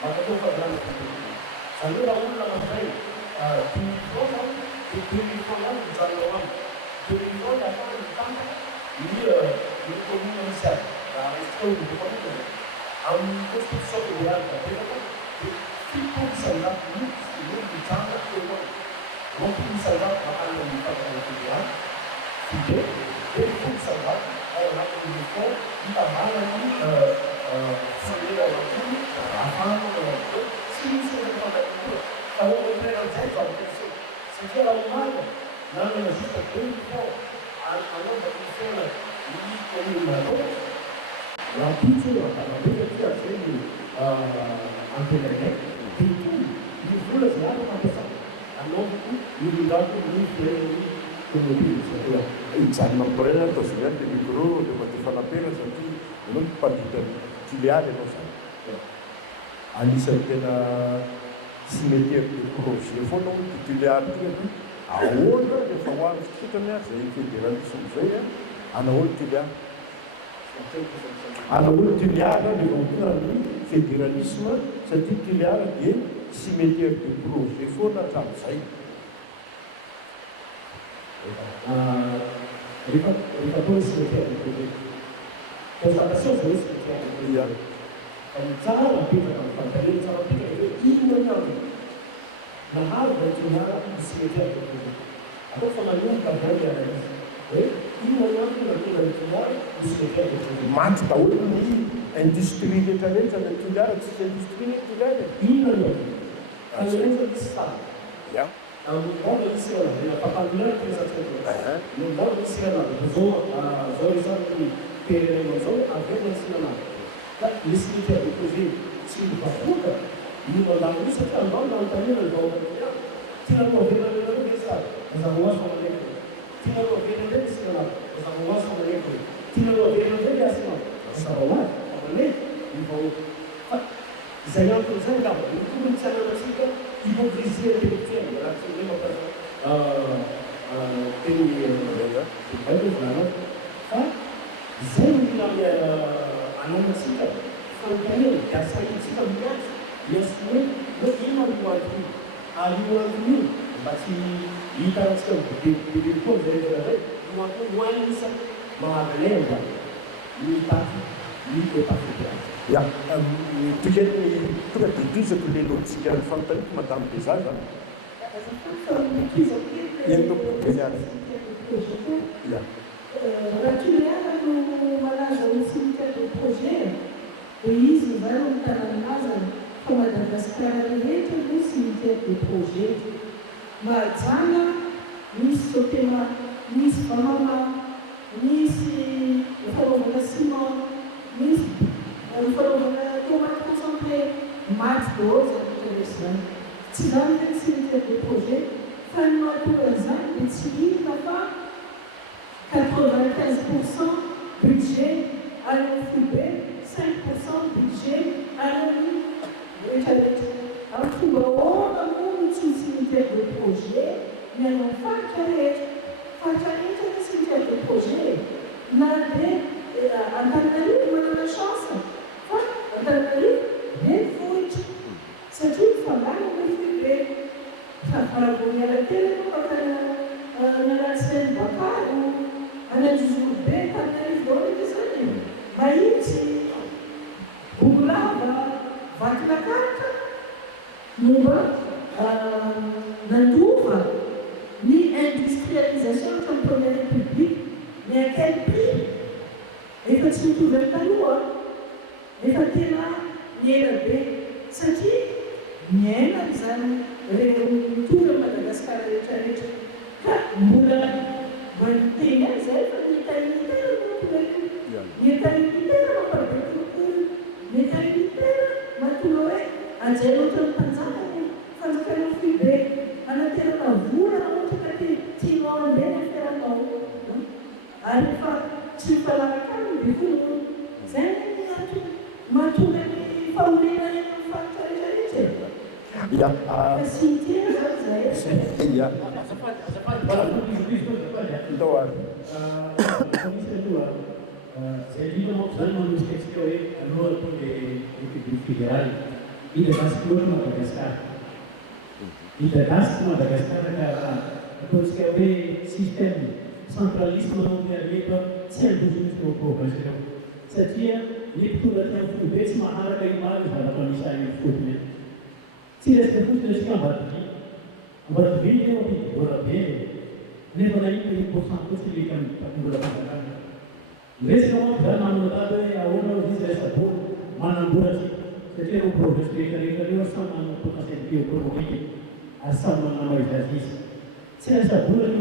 mankatao fanjakana fédéral. Zany hoe raha olona anankiray 2000 francs zany dia 2000 francs zany mijanona ao aminy. 2000 francs dia afahany mitantaka ny commune misy azy raha resika hoe ny commune amin'ny constitution fédérale bateraka dia fitopolo isan-jato minitra no mitranga eo aminy. Roapolo isan-jato makany amin'ny fanjakana fédéral fide dia folo isan-jato ao anatin'ny effort hitamana ny famela ao antony ahafahana ao antony tsy misy resaka fanjakana fa ao amin'izay zavatra satria raha omarina na nana justa 2000 francs anaova ny fiaina ny commune atao rampitso rahabetatra zay ny antenanay dia ny vola zay afaka ampiasana anaovako milindako ny fiainany tomobily. Ijanona am'pirena ataozany le micro le madefanapera satria ianao mpandritra filialy ianao zany. Anisan'ny tena cimetière de projet foana ho titulaire ty ahoana rehefa ho avy fitotany zay fédéralisme zay anahoana titulaire anahoana titulaire le vaotonany fédéralisme satria titulaire dia cimetière de projet foana hatram'izay. Rehefa atao cimetière de projet constatation zay cimetière de projet tsara mipetraka amin'ny fantalena tsara mipetraka hoe inona ny andro nahary vaitoniara cimetière de projet atao fa manomboka avy analyse hoe inona ny andro natonga nytoniara cimetière de projet maty daholo ny industrie rehetrarehetra ny toniara tsisy industrie ny toniara inona ny andro faneleza misy tany ya amindao misy ana papanolera tesatsy mindao misy anavy zao rezany pérénement zao avena sy nanavy ka le cimetière de projet tsy mivahoaka ino mandalo io satria andao nanontaniana ny vahoaka tianao avena avena hoe sara azahoazy fa manaiky tianao avena ndray misy nanavy azahoazy fa manaiky tianao avena ndray miasinao azahoazy fa manaiky ny vahoaka fa izay anton'izay ngamba tokony tsy ananatsika hypocrisie intellectuelle raha tsy hoe mampiasa teny volana fa izay mila ananatsika fanontaniana dia asahintsika miatsy miasy hoe ino alioaty alioaty io mba tsy hitantsika bebe koa zay zay noato moanisa mahalemba ny taty ny état fédéral. Ya, tonga didizako le lotsika ny fanontaniako madame Bezaza. Ya. Raha tiliara no malaza ny cimetière de projet dia izy zany no mitananazy fa Madagasikara rehetra no cimetière de projet. Mahajana misy sotema, misy banana, misy fanaovana ciment, misy fanaovana tomate concentré, maty daholo zany rehetra zany. Tsy zany hoe cimetière de projet fa ny mahatonga an'izany dia tsy inona fa 95% budget allant foubé, 5% budget allant rehetrarehetra. Amin'ny fomba ahoana moa no tsy cimetière de projet ny anao faritra rehetra. Faritra rehetra ny cimetière de projet na dia Antananarivo manana chance fa Antananarivo dia vohitra satria mifangaro amin'ny foibé. Raha miala teny ianao Nialatseny Bakaro anajozorobe Antananarivo daholo zany mahitsy Bongolava Vakinankaratra momba nandova ny industrialisation tamin'ny première république mais à quel prix efa tsy mitovy amin'ny taloha efa tena miela be satria miaina zany mitovy amin'ny Madagasikara rehetrarehetra ka mbola manoteny azy zay fa ny état unitaire ny état unitaire mamparabe kokoa ny état unitaire mahatonga hoe ajainao ohatran'ny mpanjakany fanjakana foibé anaterana vola ohatra ka tianao andeha ny afiaranao ary efa tsy mifalaraka aminy be fonono zay ny antony mahatonga ny faolena eny amin'ny faritra rehetrarehetra. Ya, cimetière zany zay. ya. Ndao ary. C'est évidemment que nous nous expliquer à l'autre des républiques fédérales. Il est parce que Madagascar. Il est parce que Madagascar parce qu'il y avait un système centraliste mondial, c'est un besoin de progression. C'est-à-dire, les plus de temps que les Mahara et Mal, la commission est foutue. Si les foutue de ce qu'on va dire, on va dire, on va bien. Les valeurs qui sont importantes, c'est les camps pour la pandémie. Lesson dalam mengenai awal bisnes sabun mana buat setiap progres mereka sama potensi ekonomi asal nama itu. Saya sabun itu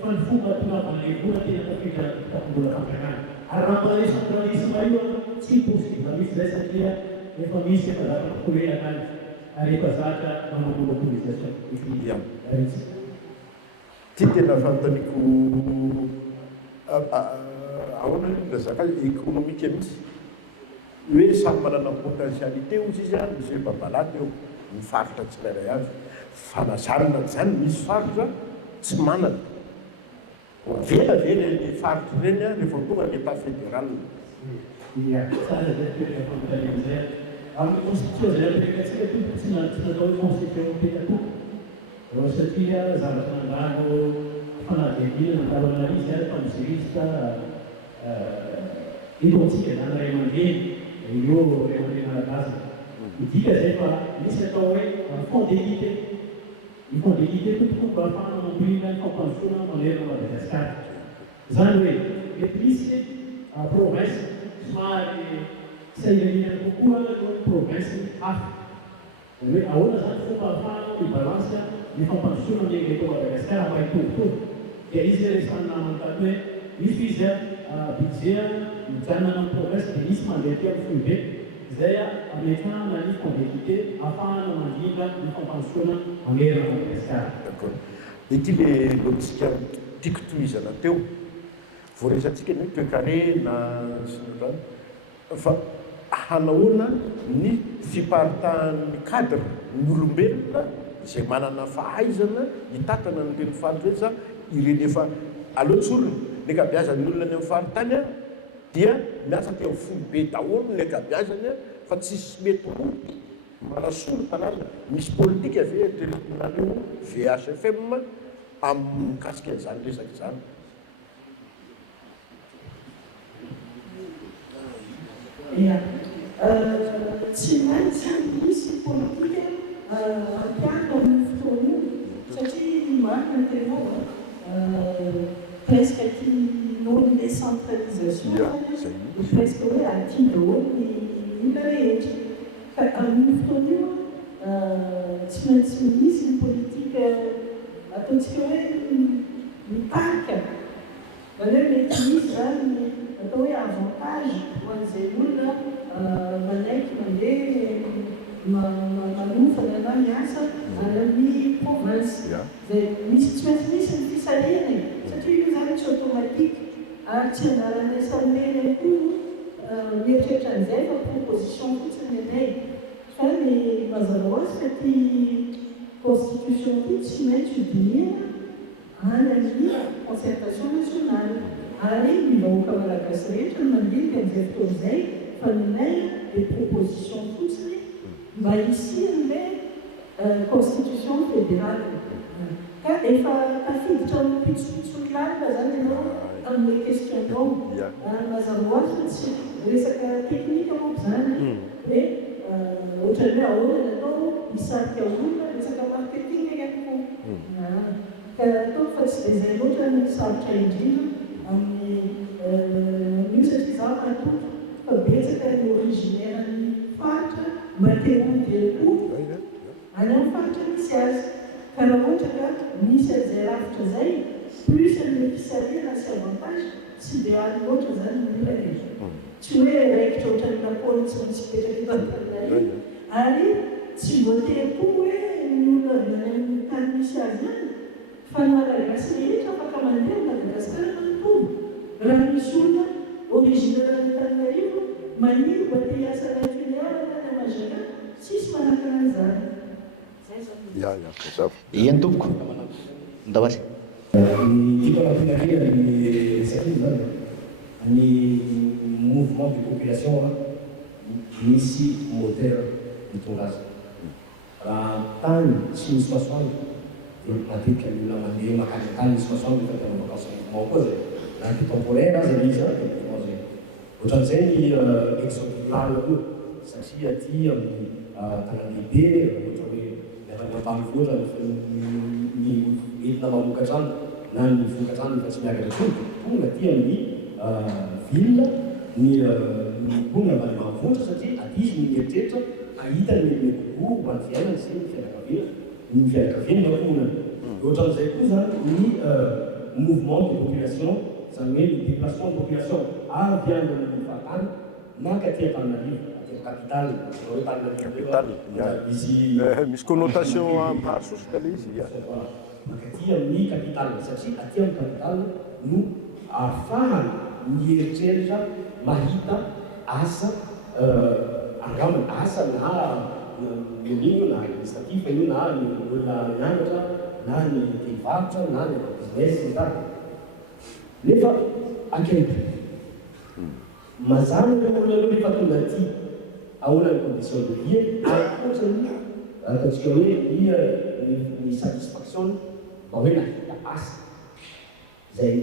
fan fuga tu apa lagi buat tidak terfikir tak boleh kampanye. Arama ini sebenarnya semua itu sih positif. Tapi saya dia informasi pada kuliah kan rehefa zatra manao monopolisation ia ty tena fantaniko ahoana ny zaka économique mihitsy hoe samy manana potentialité ozy izy a misy hoe babalady eo mifaritra tsirairay avy fanazarina zany misy faritra tsy manana vela ny faritra reny a rehefa tonga ny état fédéral. Ia tsara zay toerampifampitanian'izay amin'ny constitution zay ampirekantsika to tsy natao hoe constitution mipetatoka satria zavatra nandalo fanadihadiana natalana izy ary tamin'ny juriste etontsika zany ray aman-dreny io ray aman-dreny malagasy midika zay fa misy atao hoe fond d'équité ny fond d'équité tokony mba ahafahana mampiana ny fampanjoana manerana Madagasikara zany hoe mety misy province somary sahiranina kokoa ny province hafa hoe ahoana zany fomba ahafahana mibalansa ny fampanjoana ny eto Madagasikara maraitovitovy dia izy resany namantany hoe misy izy budget mijanona amin'ny province dia misy mandeha ty amin'ny foibe izay ametahana ny fond d'équité ahafahana mandrindra ny fampanjoana manerana Madagasikara. D'accord. Ity le lotsika tiako tohizana teo voaresantsika ny toekare na sinozany fa hanahoana ny fiparitahan'ny cadre ny olombelona izay manana fahaizana hitatana n'ireny faritra za ireny efa alohatsorony ny akabiazan'ny olona ny amin'ny faritany a dia miasa teo amin'ny folo be daholo ny akabiazany a fa tsisy mety ho manasolo tanàna misy politika ave tribunal io VHFM amin'ny mikasika an'izany resaka izany. Ia tsy maintsy zany misy politika ampiano amin'ny fotoana io satria marina tenao presque ty nohon'ny décentralisation presque hoe aty daholo ny olona rehetra fa amin'ny fotoana io tsy maintsy misy ny politika ataontsika hoe miparika zany hoe mety misy zany atao hoe avantage ho an'izay olona manaiky mandeha manofana na miasa any amin'ny province zay misy tsy maintsy misy ny fisaliana satria io zany tsy automatique ary tsy anarana samena koa mieritreritra an'izay fa proposition fotsiny anay fa ny mazava ho azy fa ty constitution ty tsy maintsy hodiniana any amin'ny concertation nationale ary ny vahoaka malagasy rehetra no mandinika an'izay fotoana izay fa ninay de proposition fotsiny mba hisian'le constitution fédérale ka efa tafiditra amin'ny pitsopitsotlala zany ianao amin'ny questionao mazava ho azy fa tsy resaka teknika moa zany hoe ohatrany hoe ahoana natao misarika olona resaka marketing ihany koa ka atao fa tsy dia zay loatra ny sarotra indrindra amin'ny io satria za matoto fa betsaka ny originaire ny faritra mateondeloko any amin'ny faritra misy azy ka raha ohatra ka misy azay rafitra zay plus ny fisaliana sy avantage tsy dia any loatra zany ny olona rehetra tsy hoe raikitra ohatrany napôly tsy maintsy petraka ary tsy voatery koa hoe ny olona avy any amin'ny tany misy azy any fa ny malagasy rehetra afaka mandeha Madagasikara manontolo raha misy olona originaire ny Tananarivo maniry mba te hiasa ny filiale any Majanga sisy manaka an'izany. Eny tompoko ndahoatra ny tipanampianarena ny resakiny zany ny mouvement de population misy moteur mitonga azy raha tany tsy misy masoandro dia matetika ny olona mandeha makany tany misy masoandro efa tena vacances mouvement koa zay na ty temporaire azy le izy mouvement zay ohatran'izay ny exode rural koa satria aty amin'ny tanàn-lehibe ohatra hoe miatany ambanivohitra ny entina mamokatrano na ny vokatrano fa tsy miakatra tonga aty amin'ny ville ny tonga ambany ambanivohitra satria aty izy ny mieritreritra ahita ny mekokoa manfiainany sy ny fianakaviana makonana ohatran'izay koa zany ny mouvement de population zany hoe ny déplacement de population avy any amin'ny fahatany maka aty Antananarivo aty capitale hoe Antananarivo izy misy connotation mahasosika le izy maka aty amin'ny capitale satria aty amin'ny capitale no ahafahana mieritreritra mahita asa angambany asa na milio na administratif io na ny olona mianatra na ny mpivarotra na ny business ny tariny nefa akaiky mazana le olona aloha rehefa tonga aty ahoana ny condition de vie ankoatrany ataontsika hoe ny satisfaction mba hoe nahita asa zay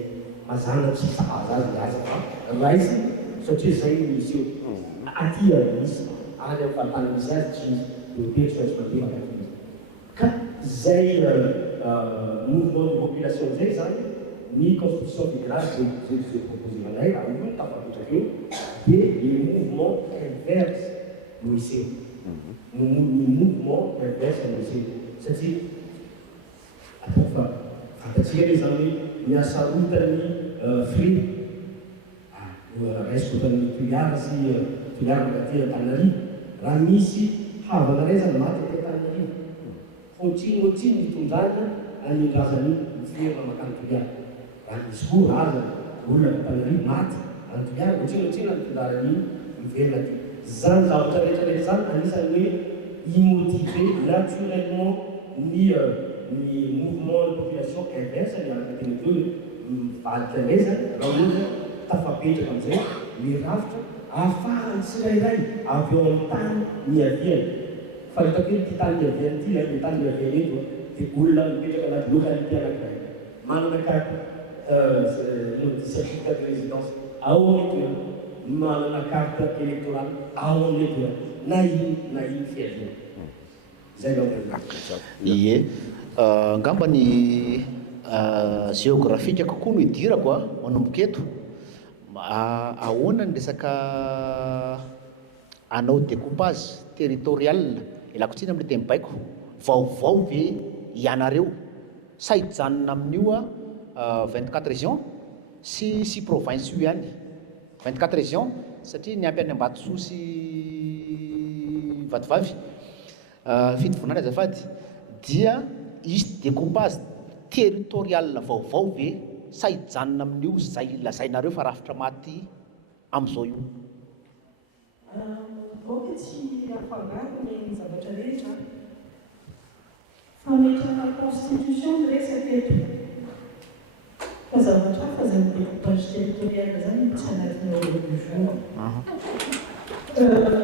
mazana tsy sahaza azy ny asa fa raisy satria zay misy eo aty misy any amin'ny fahatany misy azy tsy mipetrika tsy mandeha makatiny ka zay mouvement de population zay zany ny constitution fédérale zay proposé manay raha io tafapetraka eo dia le mouvement inverse no misy eo ny mouvement inverse no misy eo satria atao fa fantatsika le zany hoe miasarotany fruit raisikotan'ny filiary sy filiary makaty Antananarivo raha misy havana ray zany maty aty Antananarivo hoatsiny mitondrana anindrazany miferina makany filiary raha misy koa aza olona Antananarivo maty any filiary hoatsiny mitondrarany miverina aty zany zavatra rehetrarehetra zany anisany hoe immotivé naturellement ny mouvement de population inverse ny arakateny teo mivadika anay zany raha olona tafapetraka amizay mirafitra ahafahany tsirairay avy eo amin'ny tany miaviany fa hitako hoe ty tany miaviany ty le tany miaviany eto dia olona mipetraka anaty localité anankiray manana carte certificat de résidence ao amin'ny toerana manana carte électorale ao amin'ny toerana na iny fiaviany zay ie angamba ny géografika kokoa no idirako manomboka eto ahoana ny resaka anao découpage territorial ilako tsiny amin'ny teny baiko vaovao ve ianareo saijanona amin'io 24 région sy province io ihany 24 région satria ny ampy any Ambatosoa sy Vatovavy fito vonana azafady dia izy découpage territorial vaovao ve saijanona amin'io zay lazainareo fa rafitra maty amin'izao io oka tsy afangaro ny zavatra rehetra fametrana constitution ny resaka eto fa zavatra fa zany découpage territorial zany tsy anatin'ny ordre du jour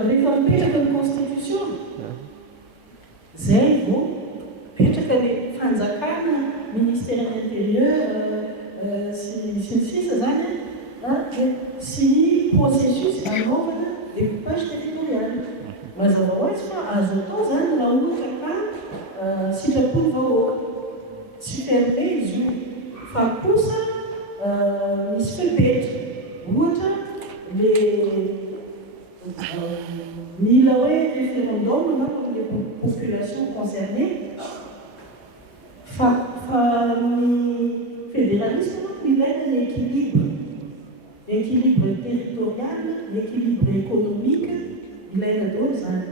rehefa mipetraka ny constitution zay vo mipetraka le fanjakana ministère de l'intérieur sy sisa zany sy processus anaovana découpage territorial mazava ho azy fa azo atao zany raha ohatra ka sitrapony vahoaka tsy ferme izy io fa kosa misy fepetra ohatra le mila hoe référendum na pour les populations concernées fa ny fédéralisme ilaina ny équilibre territorial, l'équilibre économique ilaina daholo zany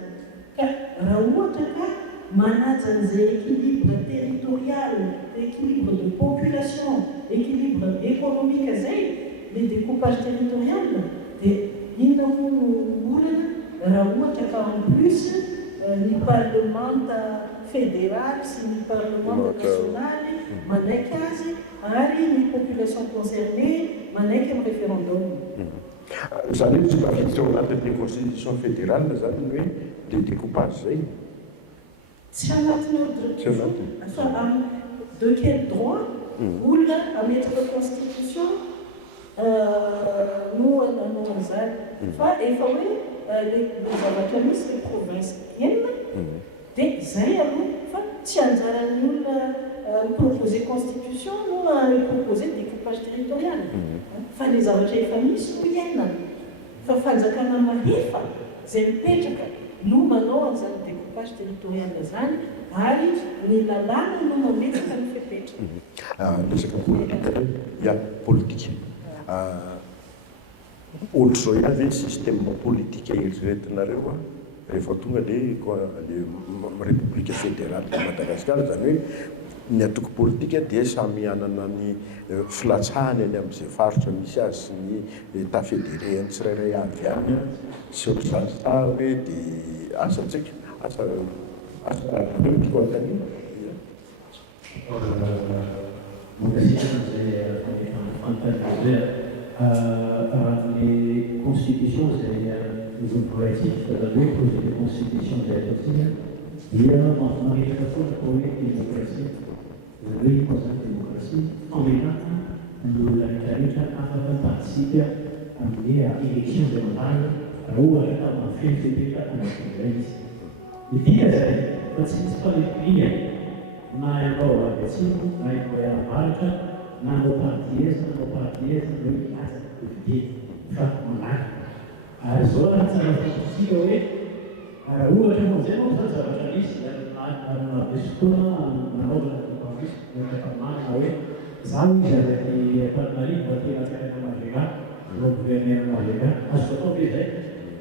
ka raha ohatra ka manaja an'izay équilibre territorial, équilibre de population, équilibre économique zay le découpage territorial dia inona moa no olana raha ohatra ka en plus ny parlementa fédéral sy ny parlementa nationale manaiky azy ary ny population concernée manaiky amin'ny référendum zany hoe tsy mba vita teo anatin'ny constitution fédérale zany hoe le découpage zay tsy anatin'ny ordre du jour fa de quel droit olona ametraka constitution no ananao an'izany fa efa hoe le zavatra misy le province enina dia zay aloha fa tsy anjaran'ny olona proposer constitution no proposer découpage territorial fa le zavatra efa misy no iainana fa fanjakana mahefa zay mipetraka no manao an'izany découpage territorial zany ary ny lalàna no mametraka ny fepetra resaka politika ia politika ohatr'izao ihany ve ny système politika eritreretinareo a rehefa tonga le république fédérale de Madagascar, zany hoe ny atoko politika dia samy anana ny filatsahany any amin'izay faritra misy azy sy ny état fédéré ny tsirairay avy any sy ohatr'izany sa hoe dia asantsika asa tiako antanina. Les constitutions, les impératifs, le projet de constitution de la il y a en réalisation de projet de démocratie, de démocratie, en même temps, la République a participé à l'élection de l'Allemagne, où elle a fait ce débat à la Congrès. Les pays, c'est pas les pays, mais il y a des signes, il y a la marche, não partidas, não há de falar. As horas são possível a rua de museu não faz a jornalista na escola na obra do país na farmácia sabe que para ali pode ir até na Marega no governo na Marega as fotos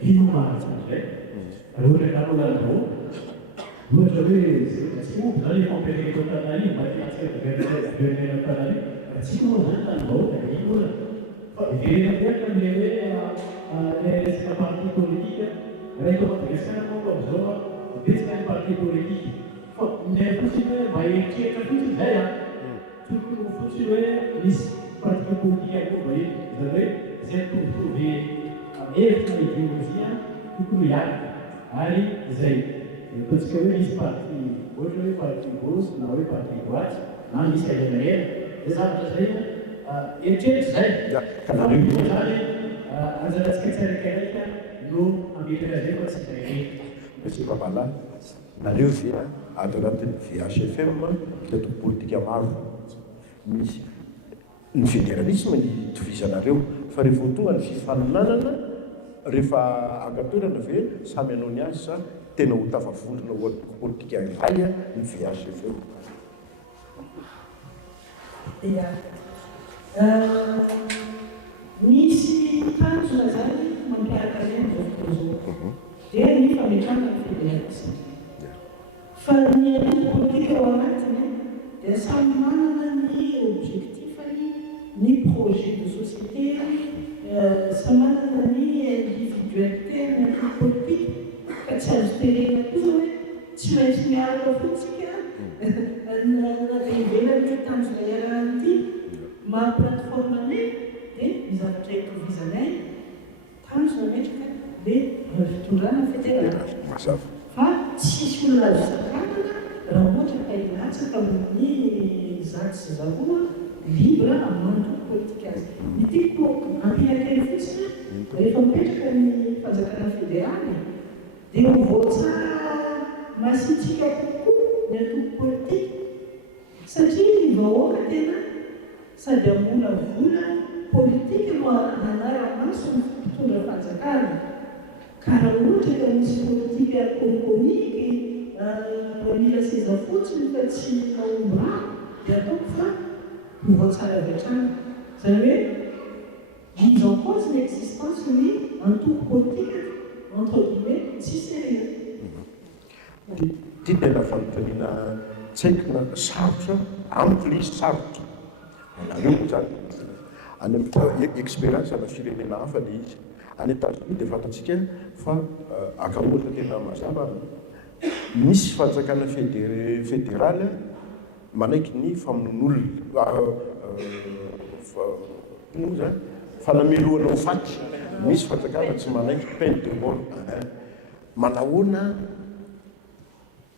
e não mais a rua de Carolina muitas vezes o ali competir com a ali vai ter que ver para ali assim não anda não ele até também essa parte política mereka bergeser mau bersama bisnis parti politik. Nih fungsinya baik kita fungsi saya. Cukup fungsinya di parti politik itu baik. Jadi saya tuh di Indonesia cukup ya. Hari saya itu sekarang di parti, boleh parti bos, nawi parti kuat, nanti saya dengar. Jadi saya itu saya. Kalau itu saya ada sekitar kira no ambiente Monsieur Babala, nareo dia ato anatin'ny VHFM teto politika maro misy ny fédéralisme ny tovizanareo fa rehefa tonga ny fifaninanana rehefa ankatorana ve samy anao ny azy sa tena ho tafavolona ho atoko politika iray ny VHFM. Misy tanjona zany mampiaraka reny zao dia ny fametrahana ny fédéralisme. Fa ny politika ao anatiny dia samy manana ny objectifany, ny projet de société, samy manana ny individualité ny politique ka tsy azo terena kosa hoe tsy maintsy miaraka fotsika na ivelany tanjona iarahan'ity maha-plateforme anay dia izavatra itovizanay tanjona metraka dia fitondrana fédéral. Fa tsisy olona azo sakanana raha ohatra ka ilatsaka amin'ny zaty sy zahoa libre amandro politika azy. Ny tiako ampiakely fotsiny rehefa mipetraka ny fanjakana fédéraly dia ho voatsara masitsika kokoa ny atoko politika satria ny vahoaka tena sady amona vola politika no anara-maso ny mpitondra fanjakana. Ka raha ohatra ka misy politika komikomiky mila seza fotsiny fa tsy naombra dia ataoko fa ho voatsara avy hatrany. Zany hoe mise en cause l'existence ny antoko politika entre guillemets tsy sérieux. Ty tena fanontaniana tsaikina sarotra ampli sarotra anareo zany any amin'ny expérience ana firenena hafa le izy any États-Unis dia fantatsika fa akamoatra tena mazava misy fanjakana fédéraly manaiky ny famonon'olona zany fanamelohanao faty misy fanjakana tsy manaiky peine de mort. Manahoana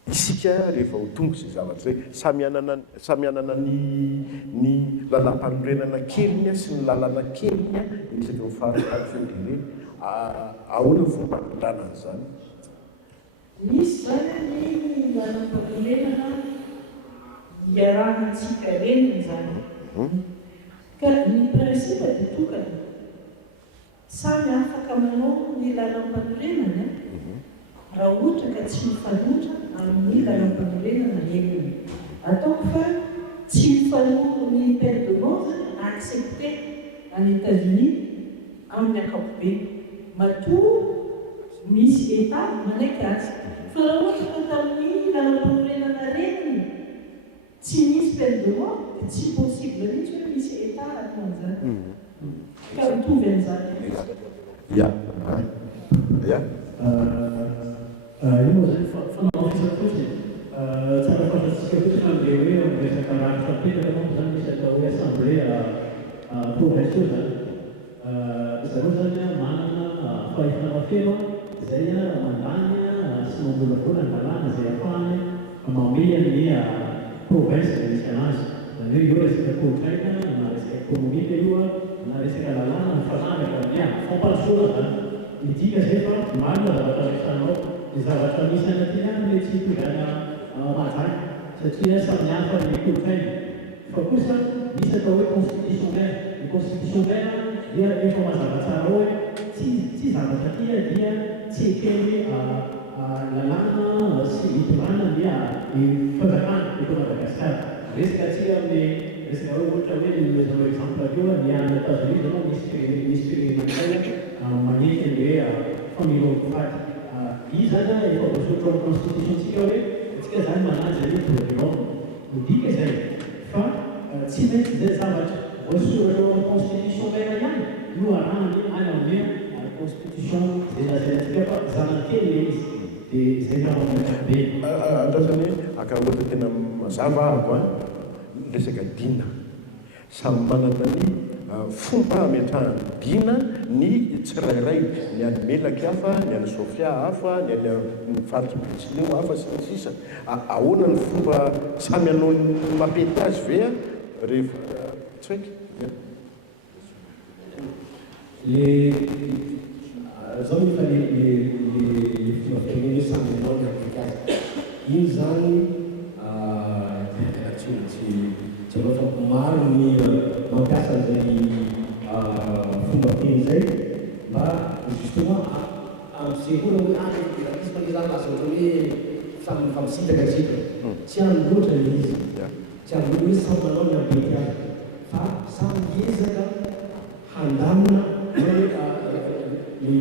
isika rehefa ho tonga izay zavatra zay samy anana ny lalam-panorenana keliny sy ny lalana keliny isaka mifaraka fédéré ahoana fomba handrana an'izany. Misy zany ny lalam-panorenana iarahantsika reniny zany ka ny principe dia tokana samy afaka manao ny lalam-panorenana raha ohatra ka tsy mifanotra amin'ny lalam-panorenana reniny. Ataoko fa tsy mifanotra ny peine de mort accepté any États-Unis amin'ny ankapobeny matoa misy état manaiky azy fa raha ohatra ka tamin'ny lalàm-panorenana reniny tsy misy peine de mort dia tsy possible mihitsy hoe misy état akonan'izany ka mitovy an'izany ia ia io moa zany fanaovisa fotsiny tsara fantatsika fotsiny amin'ilay hoe amin'ny resaka raritra petraka manko zany misy atao hoe assemblée provinciaux zany zareo zany manana fahefana mafeno izay mandany sy mambolavola ny lalàna izay ahafahany mamea ny province zay misy anazy zany hoe io resaka kolotsaina na resaka économika io na resaka lalàna mifanaraka amin'ny fampalasoana zany midika zay fa marina zavatra resanao ny zavatra misy anaty le tsy hitovana mahazany satria samy hafa ny kolotsaina fa kosa misy atao hoe constitution vert ny constitution vert dia efa mazava tsara hoe tsy zavatra tia dia tsy ekeny lalàna sy hitorana ny fanjakana eto Madagasikara resaka atsika amin'ny resaka hoe ohatra hoe zao exemple aveo ny any États-Unis zao misy firenena maneky an'le famille faty izy zany efa voasoratra amin'ny constitution-tsika hoe atsika zany manaja ny droit midika zay fa tsy maintsy zay zavatra voasoratra amin'ny constitution vert ihany io arahany any amin'ny constitution zay lazaintsika fa zanakely le izy dia zay nabe andrasany akamoata tena mazava ako a resaka dina samy manana ny fomba ametrahany dina ny tsirairay ny any melaky hafa ny any sofia hafa ny any faritra bitsileo hafa sy ny sisa ahoana ny fomba samy anao mapety azy vea rehefa tsaiky zao efa le firenena samy manao ny appliqué azy iny zany tsy loatra maro ny mampiasa zay fomba teny zay mba justement amsekola hoe isy manezany azy hoe samy mifampisintaka isika tsy any loatra le izy tsy any loatra hoe samy manao ny appliqué azy fa samy ezaka handamina hoe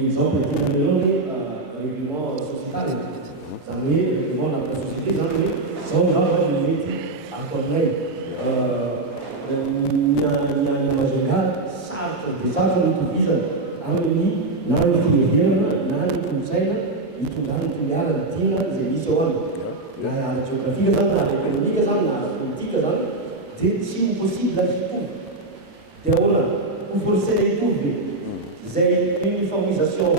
exemple etinamelo hoe règlement sociétal zany hoe règlement na société zany hoe zao ngava ny mety akoanay ny mazongal sarotra dia sarotra nitovizana amin'ny na ny fiheverana na ny kolotsaina hitondrany toliara ny tina zay misy ao any na géografika zany na économika zany na politika zany dia tsy impossible hitovy dia ahoana hoforcena hitovy zay uniformisation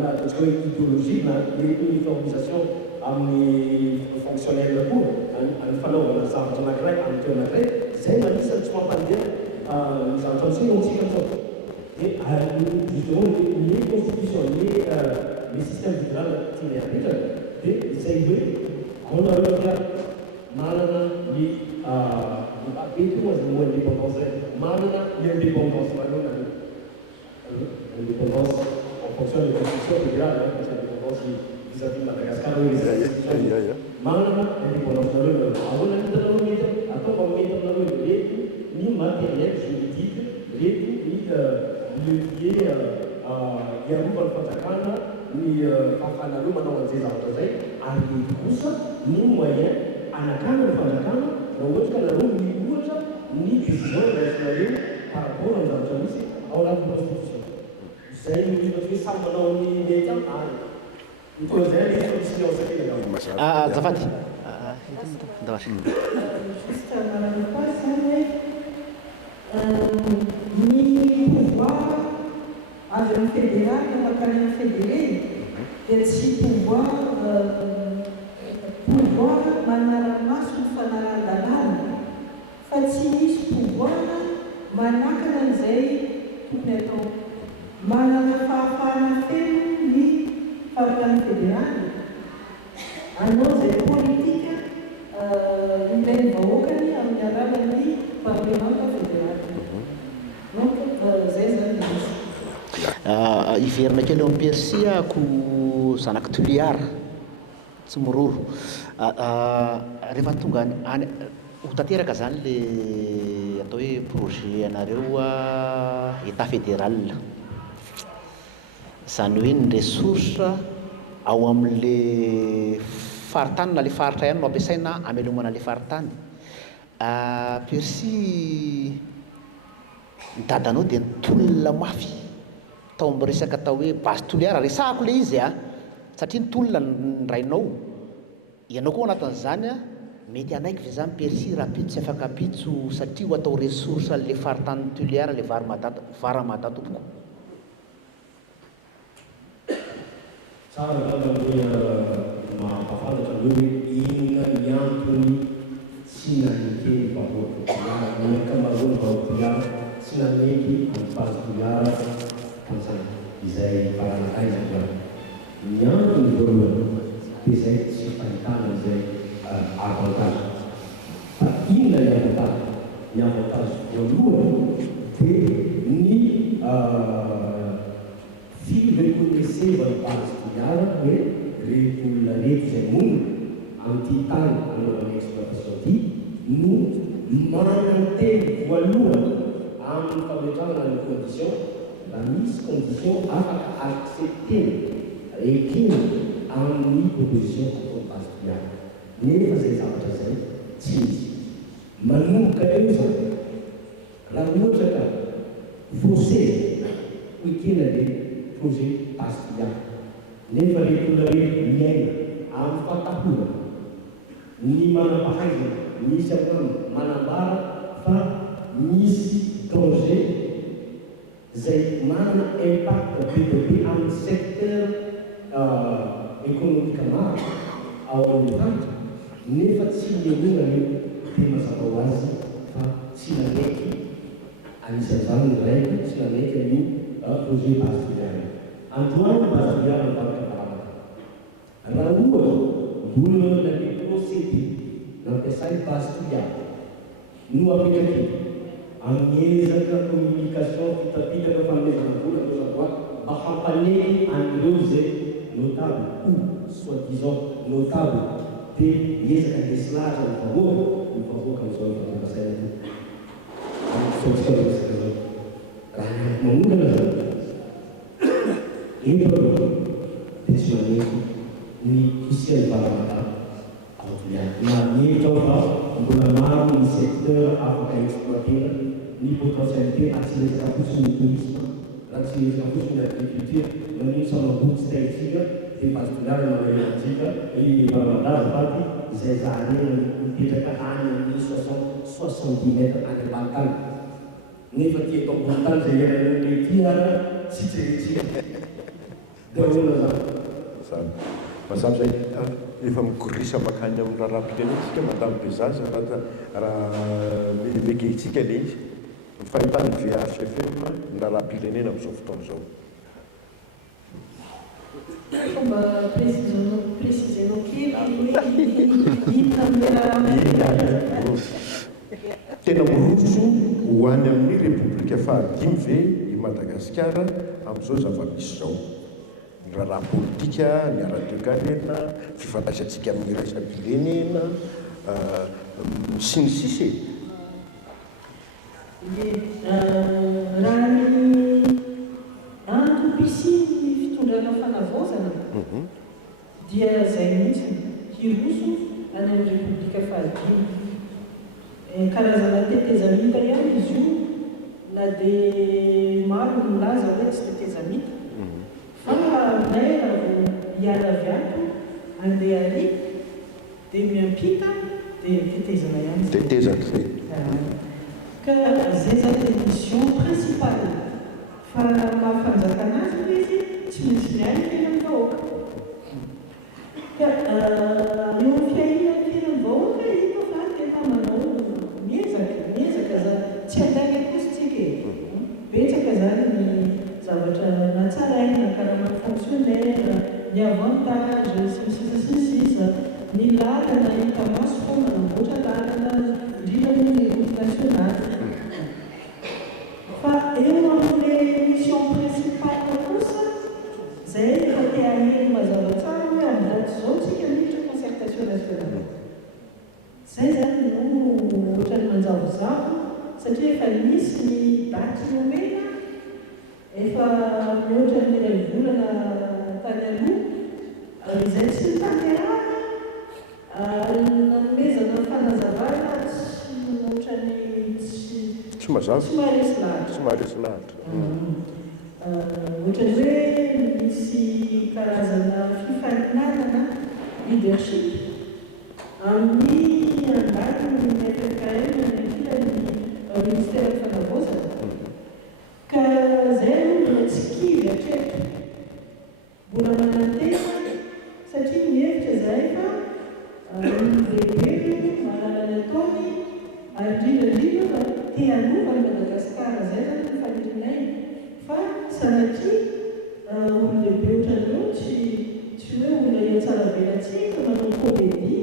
na hoe idéologie na uniformisation amin'ny fonctionnel koa amin'ny fanaovana zavatra anankiray amin'ny teo anankiray zay manisany tsy mampandeha ny zavatra amitsika ontsika amizao dia justement les constitution les systèmes libéral tiany apetraka dia zay hoe aonareo dia manana ny apetoa zay mo indépendance zay manana ny indépendance nareo l'indépendance en fonction des constitutions fédérales, l'indépendance vis-à-vis de Madagascar, manana l'indépendance nareo ahoana hitanareo mety atao mba mety aminareo mety ny matériel juridique mety ny levier hiarovany fanjakana ny fahafanareo manao an'izay zavatra zay ary mety kosa ny moyen anakana ny fanjakana na ohatra ka nareo mihoatra ny décision raisonareo par rapport amin'ny zavatra misy ao anatin'ny constitution zay mihita hoe samy manao ny mety any miteo zay le izy misy miaosakely azafady juste mananopazy zany hoe ny pouvoir avy amin'ny fédéral na makany amin'ny fédéré dia tsy pouvoir manara-maso ny fanarahan-dalàna fa tsy misy pouvoir manakana an'izay tokony atao manana fahafahana feno ny farakany fédéraly anao zay politika ilainy vahoakany amin'ny alalan'ny parlement fédéral donc zay zany misy iverina kely eo amin'ny Persia ako zanaky toliara tsy mororo rehefa tonga any ho tanteraka zany le atao hoe projet anareo état fédéral Izany hoe ny ressource ao amin'le faritany na le faritra ihany no ampiasaina hamelomana le faritany. Percy ny dadanao dia nitolona mafy tao amin'ny resaka atao hoe base toliara, resahako le izy satria nitolona ny rainao, ianao koa anatin'izany mety anaiky ve zany Percy rapitso tsy afaka pitso satria ho atao ressource le faritany toliara le vary mahadato tompoko. Tsara zany hoe mampafantatra hoe inona ny antony tsy nanekeny vahoaka toliara, ny ankamaroany vahoaka toliara tsy naneky amin'ny base toliara tanzany izay faranakaizana. Ny antony voalohany dia izay tsy fahitana izay avantage. Fa inona ny avantage? Ny avantage voalohany dia ny fireconnaisseva ny base toliara hoe rehefa olona rehetra izay monina amin'ity tany anaovana exploitation ity no mananteny voalohany amin'ny fametrahana ny condition, la misy condition afaka acceptena ekeny amin'ny proposition contre base toliara. Nefa izay zavatra izay tsy misy. Manomboka eo zany raha ohatra ka faussé ho ekena le projet base toliara. Nefa rehefa olona rehetra miaina amin'ny fantahorana ny manam-pahaizana misy aminy manambara fa misy danger izay manana impact be dia be amin'ny secteur économique maro ao amin'ny faritra, nefa tsy miaina hoe dia mazava ho azy fa tsy naneky anisan'izany ny raiky tsy naneky ny projet base toliara. Androany base toliara ny varoka raha ohatra mbola nale procédé nampiasany base toliara no apetrakely amezaka communication fitapitaka fanomezana vola tozakoa mba hampaneky an'ireo izay notable ou soi-disant notable dia miezaka desilahatra ny vahoaka amin'izao fampiasaina fotsika resaka zao raha mamondana zany efa dia tsy maneky ny fisiany varavara ao toliara. Maneky ao fa mbola maro ny secteur afaka exploitena ny potentialité raha tsy resaka fotsiny ny tourisme, raha tsy resaka fotsiny ny agriculture, manino samabotsy taitsika dia base toliara manayantsika varavara faty izay zaharena mipetraka any amin'ny 60 mètres any ambany tany. Nefa ty eto ambony tany izay ianareo mety tsy jeretsika dahoana zany. Mazava zay efa mikorisa makany amin'ny raha raha-pirenentsika madame Bezaza raha megetsika le izy fahitany VHFM ny raha-pirenena amin'izao fotoana izao. Fomba précisément kely hoe tena miroso ho any amin'ny république fahadimy ve i Madagasikara amin'izao zava-misy izao. Ny raharaha politika, ny ara-toekarena, fifandraisantsika amin'ny raisam-pirenena sy ny sisy. Raha ny antoko-pisy ny fitondrana fanavaozana dia izay mihitsy hiroso any amin'ny république fahadimy. Karazana tetezamita ihany izy io na dia maro ny milaza hoe tsy tetezamita fa nay raha hiala avy ato andeha ary dia miampita dia tetezana ihany. Tetezana zay. Ka izay zany mission principale fa mahafanjakana azy hoe izy tsy maintsy miaina tena amin'ny vahoaka. Ka eo fiainana tena amin'ny vahoaka izy io fa tena manao miezaka zany tsy andany akositsika e. Betsaka zany ny zavatra natsaraina karama fonctionnaire, ny avantage sy sisa ny lalana hita maso fo manamboatra lalana indrindra ny route nationale. Fa eo amin'le mission principale kosa izay efa te aheno mazava tsara hoe amin'ny daty izao tsika miditra concertation nationale. Zay zany no ohatran'ny manjavozavo satria efa misy ny daty nomena efa mihoatra ny iray volana mazava somary sy lahatra. somary sy lahatra. Ohatra ny hoe misy karazana fifaninanana leadership amin'ny andaniny FFKM ny ministère fanavaozana ka zay mbola tsy kivy hatreto mbola manantena satria mihevitra zahay fa lehibe manana ny ataony ary indrindra te hanovany Madagasikara zay zany ny fanirianay fa sanatria ololehibe ohatran'ireo tsy hoe olona iatsara velantsika manao comédie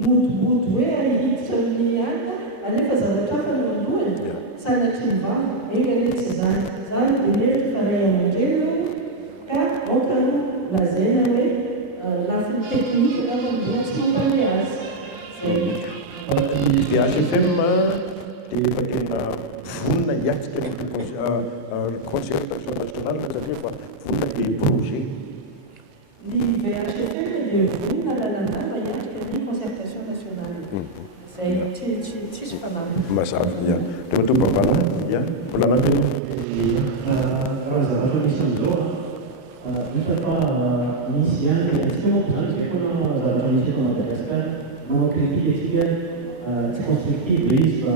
modomodo hoe ahiditra amin'ny alina anefa zavatra hafa no andohany sanatria mivava engany tsy zany dia mety faray aman-dreny ka aoka no lazaina hoe lafiny teknika nafa mbola tsy mampande azy zay. Ny VHFM dia efa tena vonona hiatsika ny concertation nationale satria efa vonona dia projet. Ny VHFM dia vonona lalandava hiatrika ny concertation nationale. Zay tsisy fanamby. Mazava ia. Dia mato babala ia mbola nampeny. Raha zavatra misy amin'izao hita fa misy ihany antsika moa zany tsy foana zavatra misy eto Madagasikara manao critique atsika tsy constructive le izy fa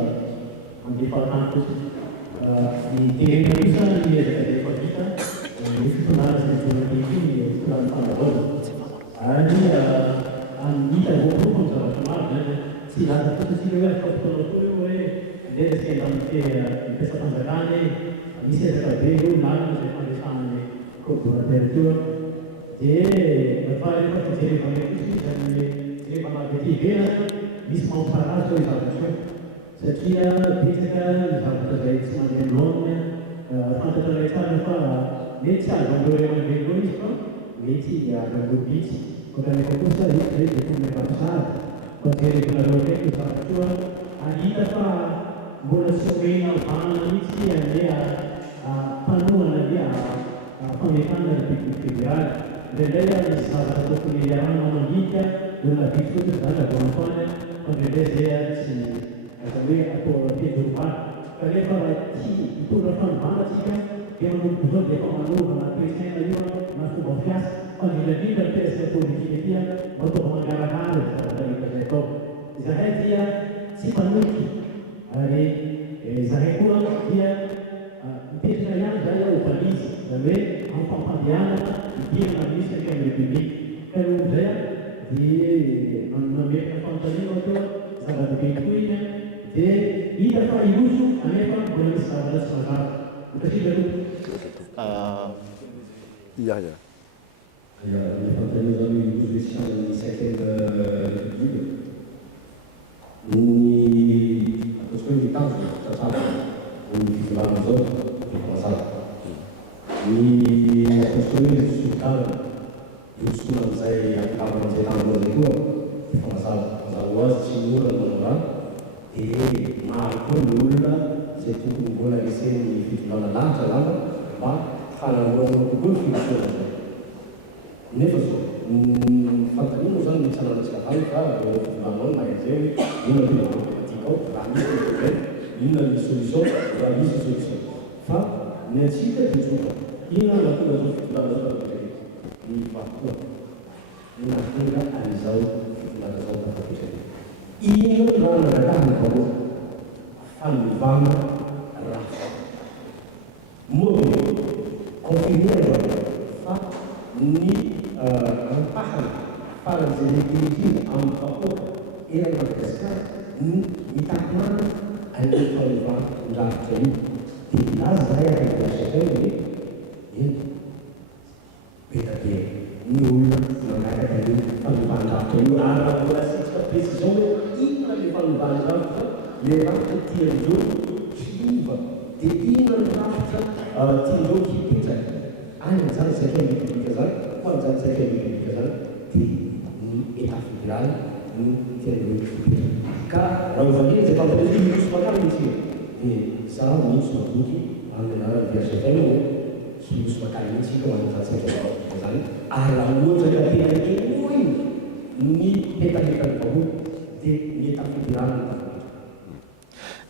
andefa tany fotsiny. Ny terena isa ny ezaka dia efa vita ny fitonara sy ny journaliste ny fitonara fanavaozana ary hita voaporofo ny zavatra maro zany tsy lasa fotsitsika hoe atao fotoana koa io hoe ndeha senda mipesa-panjakana misy ezaka be io marina zay fandraisana ny collaborateur teo dia rehefa fijereva fotsiny zany jereva anaty aty ivelany misy mamparazo hoe zavatra io satria betsaka ny zavatra zay tsy mandeha milona fantatra ray tsara fa mety tsy azo andreo ray aman-dreny izy fa mety azo bitsy kanefa kosa izy zay dia tonga mpamosary fa jerevinareo ndraiky io zavatra io ary hita fa mbola tsy omena vanana mihitsy andeha mpanohana dia famekana république fédérale ndraindray misy zavatra tokony arahana mandinika olona vitsy fotsiny zany avoantoany fa ndraindray zay tsy aza hoe atao fiadorovana kanefa raha tsy mitondra fanovana atsika dia manomboka zao dia efa manovana toesaina io na fomba fiasa fa indrindrandrindra mpiasika politika tia mataova mangarahara zavatra rehetra zay atao. Zahay dia tsy mpanoky ary zahay koa dia mipetraka ihany zay ao valizy zany hoe amin'ny fampampianana idina misy aka amin'ny république ka io zay dia nametraka fanontaniana atao zava-dehibe tokoa iny dia hita fa iloso anefa mbola misy zavatra tsy mazava hitasika tokoa. Ia. Ny fanontaniana zany iloso le sy amin'ny 5e république ny ataontsika hoe mitanjona tratrava ny fivolana zao mazava ny ataontsika hoe solitara iosona amin'izay ampilavana amin'izay lambona zay koa efa mazava ho azy tsy mora manao raha dia maro koa ny olona zay tokony mbola resen'ny fivolana lahatra lamba mba hanamoramora kokoa ny filosona zay nefa zao fanontaniana zany misy ananantsika vany fa fivolanao na zay hoe inona tena problématique ao raha misy ny problème inona ny solution raha misy ny solution fa ny atsika dia tsotra inona natonga zao fivolana zao tafitrany ny vakoa ny natonga an'izao fivolana zao tafitrany inona raha nagatahana vahoa fanovana raha moa confirmer fa ny rampahana faran'izay legitimity amin'ny vahoaka eran'ny Madagasikara no mitankinana an'ilay fanovana-dravitra io dia laza zahay araikylasakay hoe eno betabe ny olona mangataka io fanovana-dravitra io ary raha mbola asitsika précision hoe inona le fanovana-dravitra le rafitra tian'izao hiova dia inona ny rafitra tian'izao hipetraka any anjany zakay république zany ko anjany zakay république zany dia ny état fédéral no tian'izao hipetraka ka raha ovaniny zay fampirezy misy makany misy dia za misy maboky amin'ny anarany VHFM hoe misy makany mihitsy ika anjany zakay république zany ary raha ohatra ka tena kenoa iny ny hetaheta ny vahoaka dia ny état fédéral no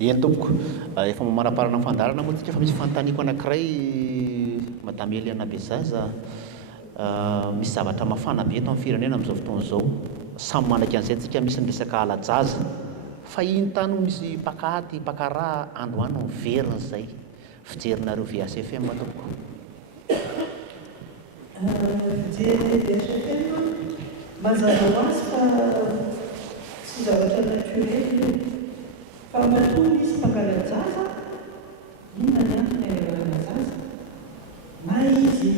Eny tompoko, efa mamaraparana ny fandarana moa tsika fa misy fanontaniako anankiray madame Eliana Bezaza. Misy zavatra mafana be eto amin'ny firenena amin'izao fotoana izao, samy manaka an'izay tsika, misy ny resaka alajaza. Fa iny tany no misy pakaty pakaraha androany miverina izay fijerinareo VSFM tompoko. Fijery VSFM mazava ho azy fa tsy zavatra naturel io. Fa matoa misy mpangalajaza, inona ny antony angalana zaza? Na izy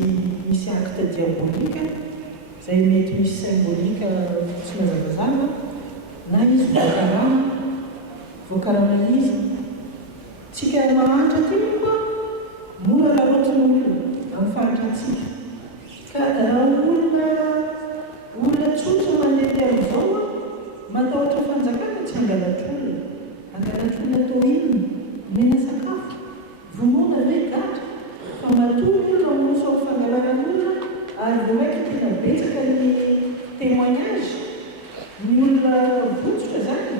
misy acte diabolika, izay mety misy symbolika tsy mazavazava, na izy voakarama izy. Tsika mahantra ty koa, mora larotin'olona amin'ny fahantratsika. Ka raha olona tsotra mandeha amin'izao matahotra fanjakana tsy angalatr'olona. Angalatr'olona atao inona? Mena sakafo, vonoina ve gatra. Fa matoa io mamoso ao fangalaran'olona ary vomaika tena betsaka ny témoignage. Ny olona votsotra zany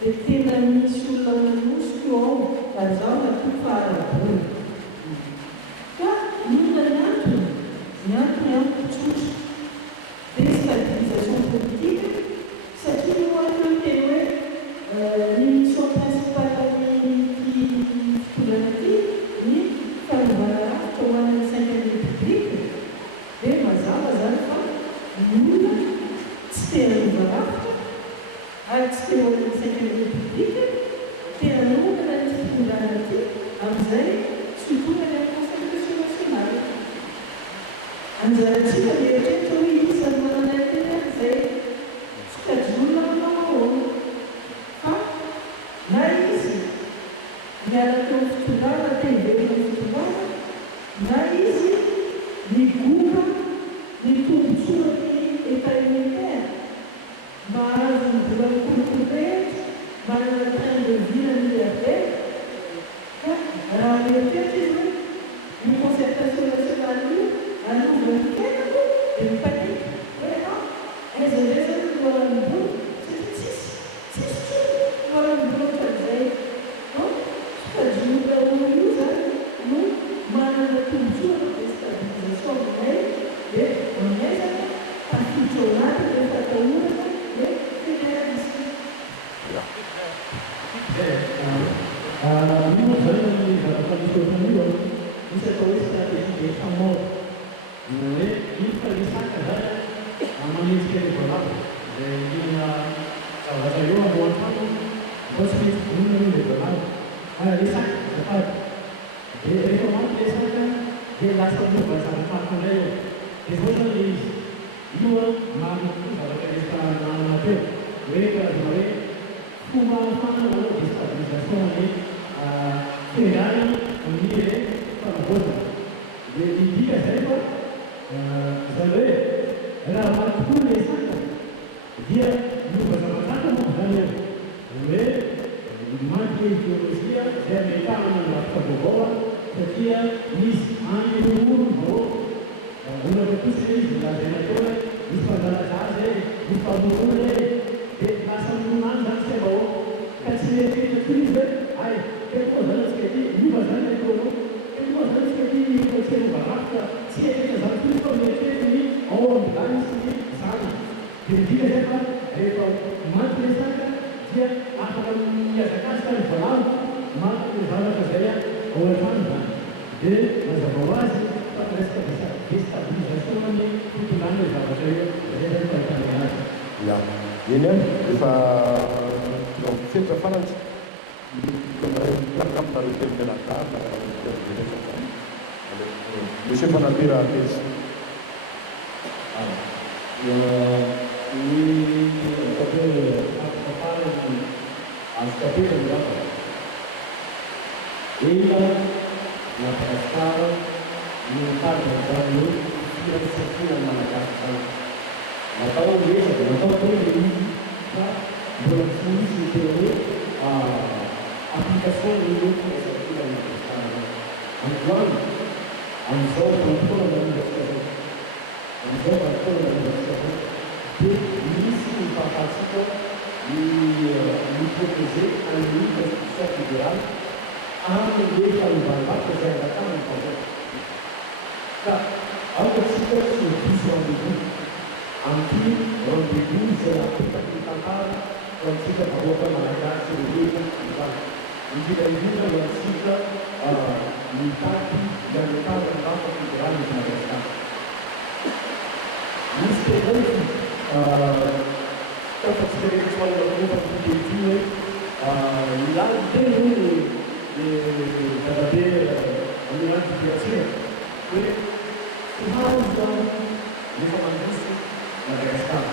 dia tena misy olona manosiko ao ary zaho natoa faharabola. Ka inona ny antony? Ny antony tsotra. Déstabilisation politique, satria io antony teny hoe ny mission principale ny fitondràna ity ny fanovana rafitra ho an'ny 5e république. Dia mazava zany fa ny olona tsy te hanova rafitra ary tsy te ho an'ny 5e république, te hanomana ny fitondrana ity amin'izay tsy hitongany amin'ny concertation nationale. Anjaratsika mieritreritra hoe isany manana intérêt izay sokajolona manao ahoana. Fa na izy miaraka amin'ny fitondrana, te hiverina amin'ny fitondrana, na izy migoka ny tombotsoa ny état unitaire mba azo mbola mikolokolety, manana train de vie na milliardaire. Ka raha mieritreritra izy hoe ny concertation nationale io anovany kenako dia mipanika hoe aiza indray zany loharan'nybola satria tsisy loharan'nybola ohatran'izay. Sokajolona olo io zany no manana tombotsoa na déstabilisation aminay dia aminay zany tafiditra ao anaty rehefa atahorana dia fédéralisme. Io zany ny zava-panisotan'io misy atao hoe stratégie d'état mort. Hoe iny fanisaka zany manenjika ny valavo dia ina zavatra eo amoan-trano mbô tsy maintsy vonona io ny valavo resaka zafady. Dia rehefa maty resaka dia lasa miova zavatra indray eo. Dia zao zany izy io marina koa zavatra resaka nanana teo hoe karazana hoe fomba ahafahana manao déstabilisation ny fendrana amin'ny hoe fanavaozana. Dia midika zay fa zany hoe raha maty koa le saka dia miova zavatraka moa zany eo. Hoe maty ideolozia zay ametrahana ny rafitra vaovao satria misy an'olo vao olana kosa izy lazaina teo hoe misy fanjalazaza e, misy famonoana e, dia lasa minonany zany tsy vahoaka. Ka tsy mieritreritry koa izy hoe ay tekoa zany atsika ty miova zany le taonao, tekoa zany atsika ty tsy hanova rafitra, tsy eritreritry zany koa fa mieritreritry ny ao ambilany sy ny zany. Dia midika zay fa rehefa maty le saka dia afaka miazakazaka ny valavo maty le zavatra zay ao an-trano zany. Dia mazava ho azy fa resaka déstabilisation ny fitondrana le zavatra io zay zany fahitana azy. Ya, eny a efa fenitra farany miarakaminareo teny menakana monsieur Fanapira Apes. Applicação do grupo essa aqui da universidade. Antoine, Anzol, doutor da universidade. Anzol, doutor da universidade. Que ici, nous participons, nous proposer un livre sur fédérale andefa mivalivaka zay angatana ny vaovao ka aokatsika sy diso rendez-vous amin'ity rendez-vous zay apetaky ny tantara ho antsika vahoaka malagasy rehetra mivana indrindra indrindra ho antsika mitaky mianatara ny vaka fédéraly eto Madagasikara. Misy tenazy tafatsika rehetra soalanamova nytety hoe ilaly teny hoe dadabe amiranty fiatsina hoe tohaza nefa mandroso Madagasikara.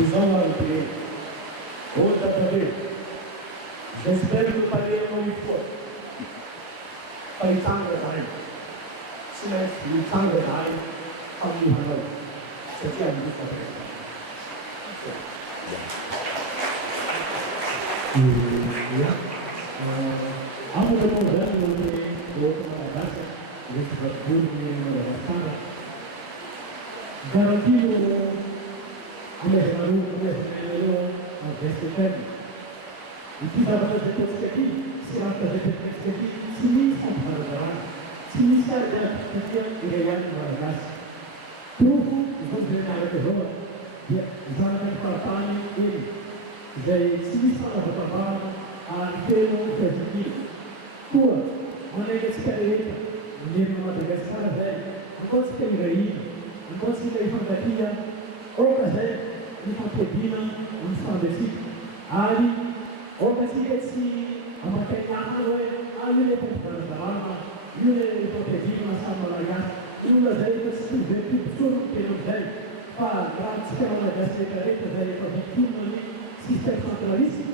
Izao maroteny ô dadabe, j'espère que parleremo une fois fa hitsanga zahay tsy maintsy hitsanga zahay famohanao satria mandroso Madagasikara. Amo devo vedere l'ultimo ragazzo, questo rapporto di Madagaskar, garantire a me a questo tempo. Il chi va a questo qui, si va a questo qui, si inizia a parlare, si inizia a dire che è un ragazzo. Tu, non devi andare per ora, bisogna fare pane e zay tsy misy fanavatavahana ariteninao faziki koa manaingatsika rehetra minerina Madagasikara zay ankoatsika mirahina ankoatsika ifankatia oka zay ifampiadina amin'ny fandresika ary okatsika tsy amakaiana hoe io le fampivarazarana io le fampiadina samy malagasy olona zay efa tsy zay timpitsono tena amizay fa raha tsika malagasy rehetrarehetra zay efa victime système centraliste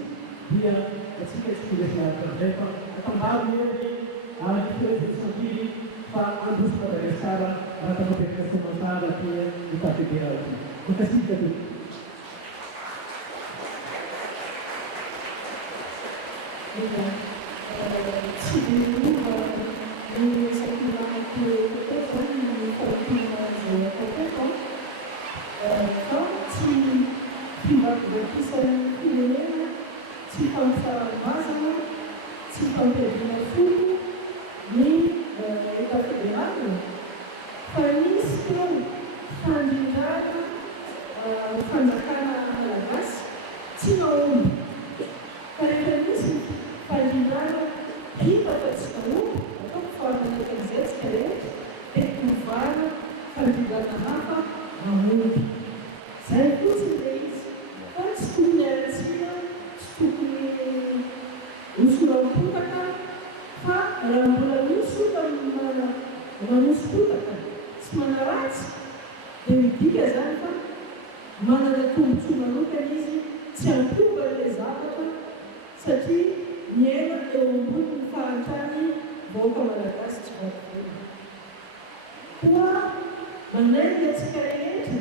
dia atsika tsy resaka fa atambaro eny ary firaisantsambily fa androso Madagasikara raha tamapetraka somasara tia etat fédéral ty makasika to tsy diova ny sakilako teto ny farakina zay teto fa tsy fivakisan'ny firenena tsy fampifaramazana tsy fampiadina folo ny etat fédéral fa nisy teo fandrindrana fanjakana malagasy tsy naomby fa rehefa nisy fandrindrana hita fa tsy naomby ataoko fahamanakazay tsika rehetra dia tovana fandrindrana hafa naomby zay fotsiny le izy fa tsy tokony aratsina tsy tokony hosorampotaka fa raha mbola misy olona manosopotaka tsy manaratsy dia midika zany fa manana tombontsoa manokana izy tsy ampiova le zavatra satria miaina eo amboniny fahantrany vahoaka malagasy tsy vatovolo koa manainga atsika rehetra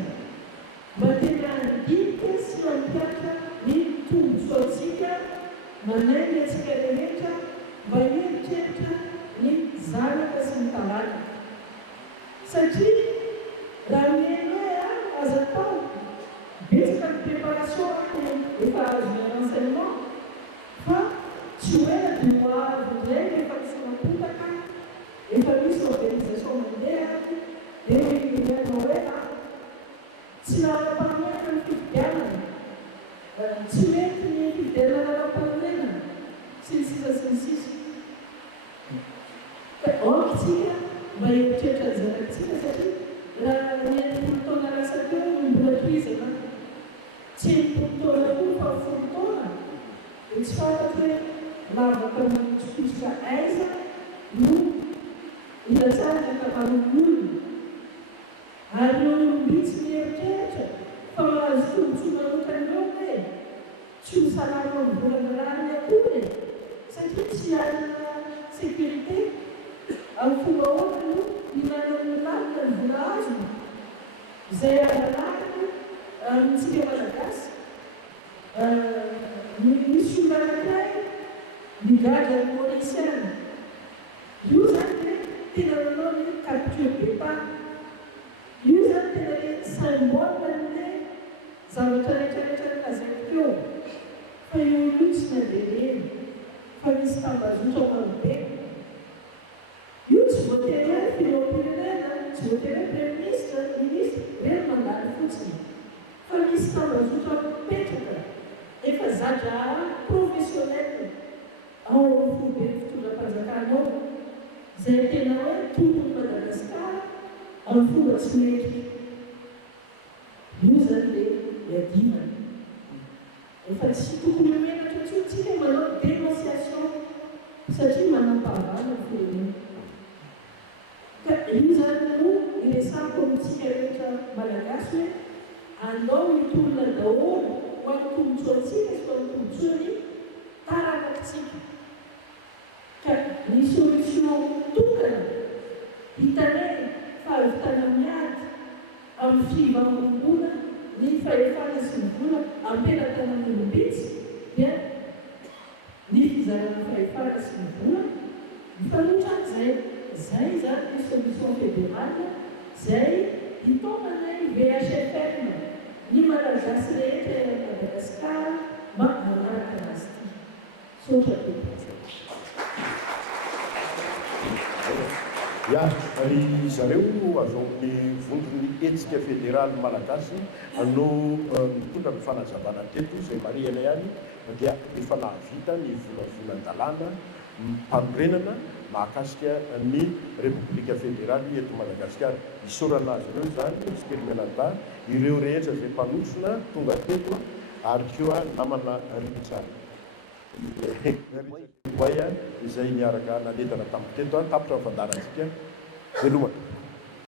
mba tena andika sy mampiatra ny tombontsoatsika manainga atsika rehetra mba hieritreritra ny zanaka sy ny taranaka satria raha miaina hoe aza atao betsaka ny préparation efa azony renseignement fa tsy hoe dioavy ndray efa misy mampotaka efa misy organisation mandeha dia miainao hoe tsy nara-pahametra ny fifidianana tsy mety ny fifidianana ara-pahametrana sy ny sisa sy ny sisa fa aokatsika mba heritreritra ny zanakitsika satria raha nienipolo taona lasa teo ny mbola toizana tsy enipolo taona koa fa folo taona dia tsy fantatro hoe lavaka mitsopitsika aiza no ilatsaraka ankamaron'olona ary eo mbitsy mieritreritra fa mahazo tombontsoa manokany eo hoe tsy ho salama amin'ny volana rany akory satria tsy hanana sécurité amin'ny fomba ohatra no hinanan'ny lalina ny vola azony izay alalakany amintsika malagasy misy olona anankiray migadra ny mauriciana io zany hoe tena nanao ny capture départ io zany tena hoe symbole an'le zavatra rehetrarehetra nolazaiko teo fa io io tsy nandeha reny fa misy tambazotra marobe. Io tsy voatery hoe filoham-pirenena, tsy voatery hoe premier ministre, ministre, reny mandalo fotsiny. Fa misy tambazotra mipetraka, efa zadra professionnel ao amin'ny fobe fitondram-panjakana ao, izay tena hoe tompony Madagasikara amin'ny fomba tsy mety. Io zany le adinany. Efa tsy tokony menatra tsika manao dénonciation satria manam-pahavana ny firenena. Ka io zany no iresahako amintsika rehetra malagasy hoe andao mitolona daholo ho amin'ny tombotsoantsika sy ho amin'ny tombotsoany taranakitsika. Ka ny solution tokana hitanay fahavitana miady amin'ny fivamombona ny fahefana sy ny vola ampelatana ny olombitsy dia ny fizarana fahefana sy ny vola mifanontran'izay. Zay zany ny solution fédérale zay hitaonanay VHFM ny malagasy rehetra eran'ny Madagasikara mba hanaraka anazy ity. Sotra tompoko. Ya, ry zareo avy amin'ny vondrony etsika fédéraly malagasy no mitondra ny fanazavana teto izay mariana ihany dia efa nahavita ny volavolan-dalàna mpanorenana mahakasika ny République fédérale eto Madagasikara. Isorana azy ireo zany tsy kely menan-tany ireo rehetra izay mpanosona tonga teto ary koa namana ritsara. Voya izay niaraka nanetana tamin'ny teto tapitra ny fandarantsika velomana.